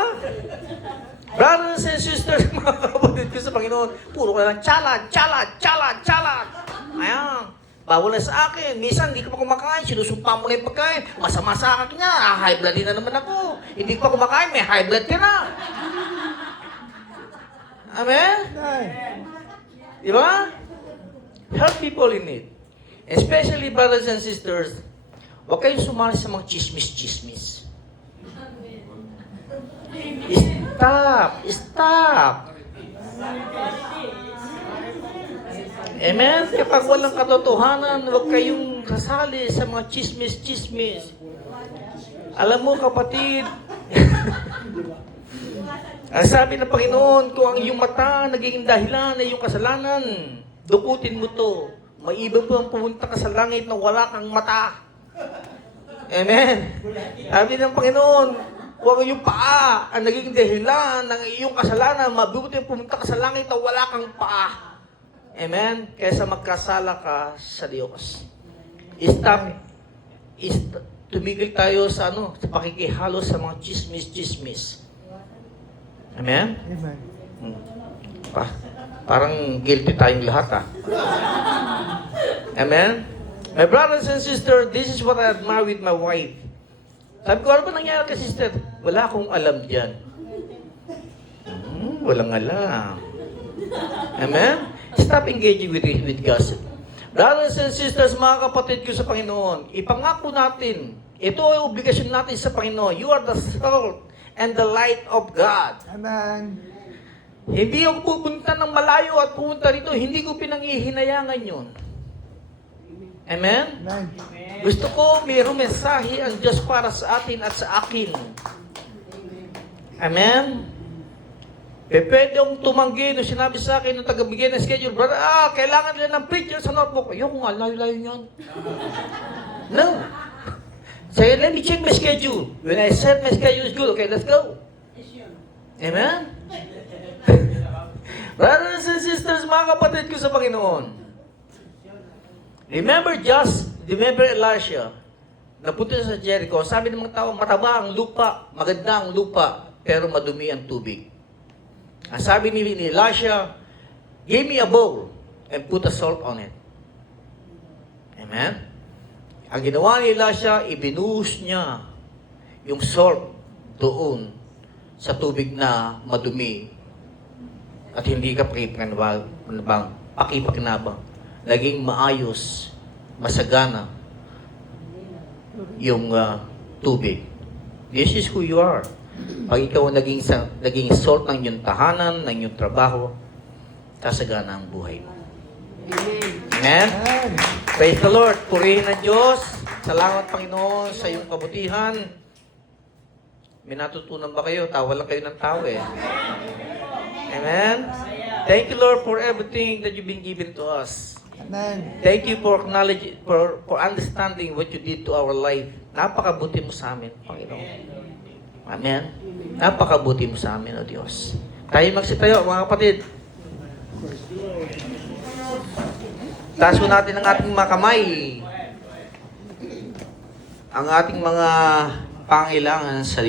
Brothers and sisters, mga kapatid ko sa Panginoon, puro ka lang, chalad. Ayan. Bawal na sa akin. Minsan, hindi ka pa kumakain, sinusumpa mo na yung pagkain. Masama sa akin niya. High blood din na naman ako. Hindi ka pa kumakain, may high blood ka na. Amen? Amen. Diba? Help people in need. Especially brothers and sisters, huwag kayong sumali sa mga chismis-chismis. Stop! Amen? Kapag walang katotohanan, huwag kayong kasali sa mga chismis-chismis. Alam mo, kapatid, ang sabi ng Panginoon, kung ang iyong mata naging dahilan na iyong kasalanan, dukutin mo to. Maiba po ang pumunta ka sa langit na wala kang mata. Amen? Sabi ng Panginoon, kung ang iyong paa ang naging dahilan ng iyong kasalanan, mabuti ang pumunta ka sa langit na wala kang paa. Amen? Kaysa magkasala ka sa Diyos. Tumigil tayo sa sa pakikihalo sa mga chismis-chismis. Amen? Amen. Parang guilty tayong lahat, Amen? My brothers and sisters, this is what I admire with my wife. Sabi ko, ano ba nangyari kay sister? Wala akong alam dyan. Walang alam. Amen? Stop engaging with gossip. Brothers and sisters, mga kapatid ko sa Panginoon, ipangako natin, ito ay obligasyon natin sa Panginoon. You are the salt and the light of God. Amen. Hindi ako pupunta ng malayo at pupunta rito. Hindi ko pinanghihinayangan yun. Amen? Amen. Gusto ko mayroong mensahe ang Diyos para sa atin at sa akin. Amen? Pwede akong tumanggi nung sinabi sa akin nung taga-bigay ng schedule, brother, kailangan nila ng preacher sa notebook. Ayoko nga, layo-layo yan. No. Say, let me check my schedule. When I set my schedule is good, okay, let's go. Amen? Brothers and sisters, mga kapatid ko sa Panginoon, remember Elisha, napunta sa Jericho, sabi ng mga tao, mataba ang lupa, maganda ang lupa, pero madumi ang tubig. Ang sabi ni Elisha, give me a bowl and put a salt on it. Amen? Ang ginawa ni Elisha, ibinuhos niya yung salt doon sa tubig na madumi at hindi ka pakipakinabang. Naging maayos, masagana yung tubig. This is who you are. Pag ikaw naging salt ng iyong tahanan, ng iyong trabaho, kasagana ang buhay mo. Amen? Amen. Praise the Lord. Purihin ang Diyos. Salamat, Panginoon, sa iyong kabutihan. May natutunan ba kayo? Tawa lang kayo ng tawa Amen? Thank you, Lord, for everything that you've been given to us. Amen. Thank you for knowledge, for understanding what you did to our life. Napakabuti mo sa amin, Panginoon. Amen? Napakabuti mo sa amin, O Diyos. Tayo magsitayo, mga kapatid. Taas mo natin ang ating mga kamay. Ang ating mga pangailangan sa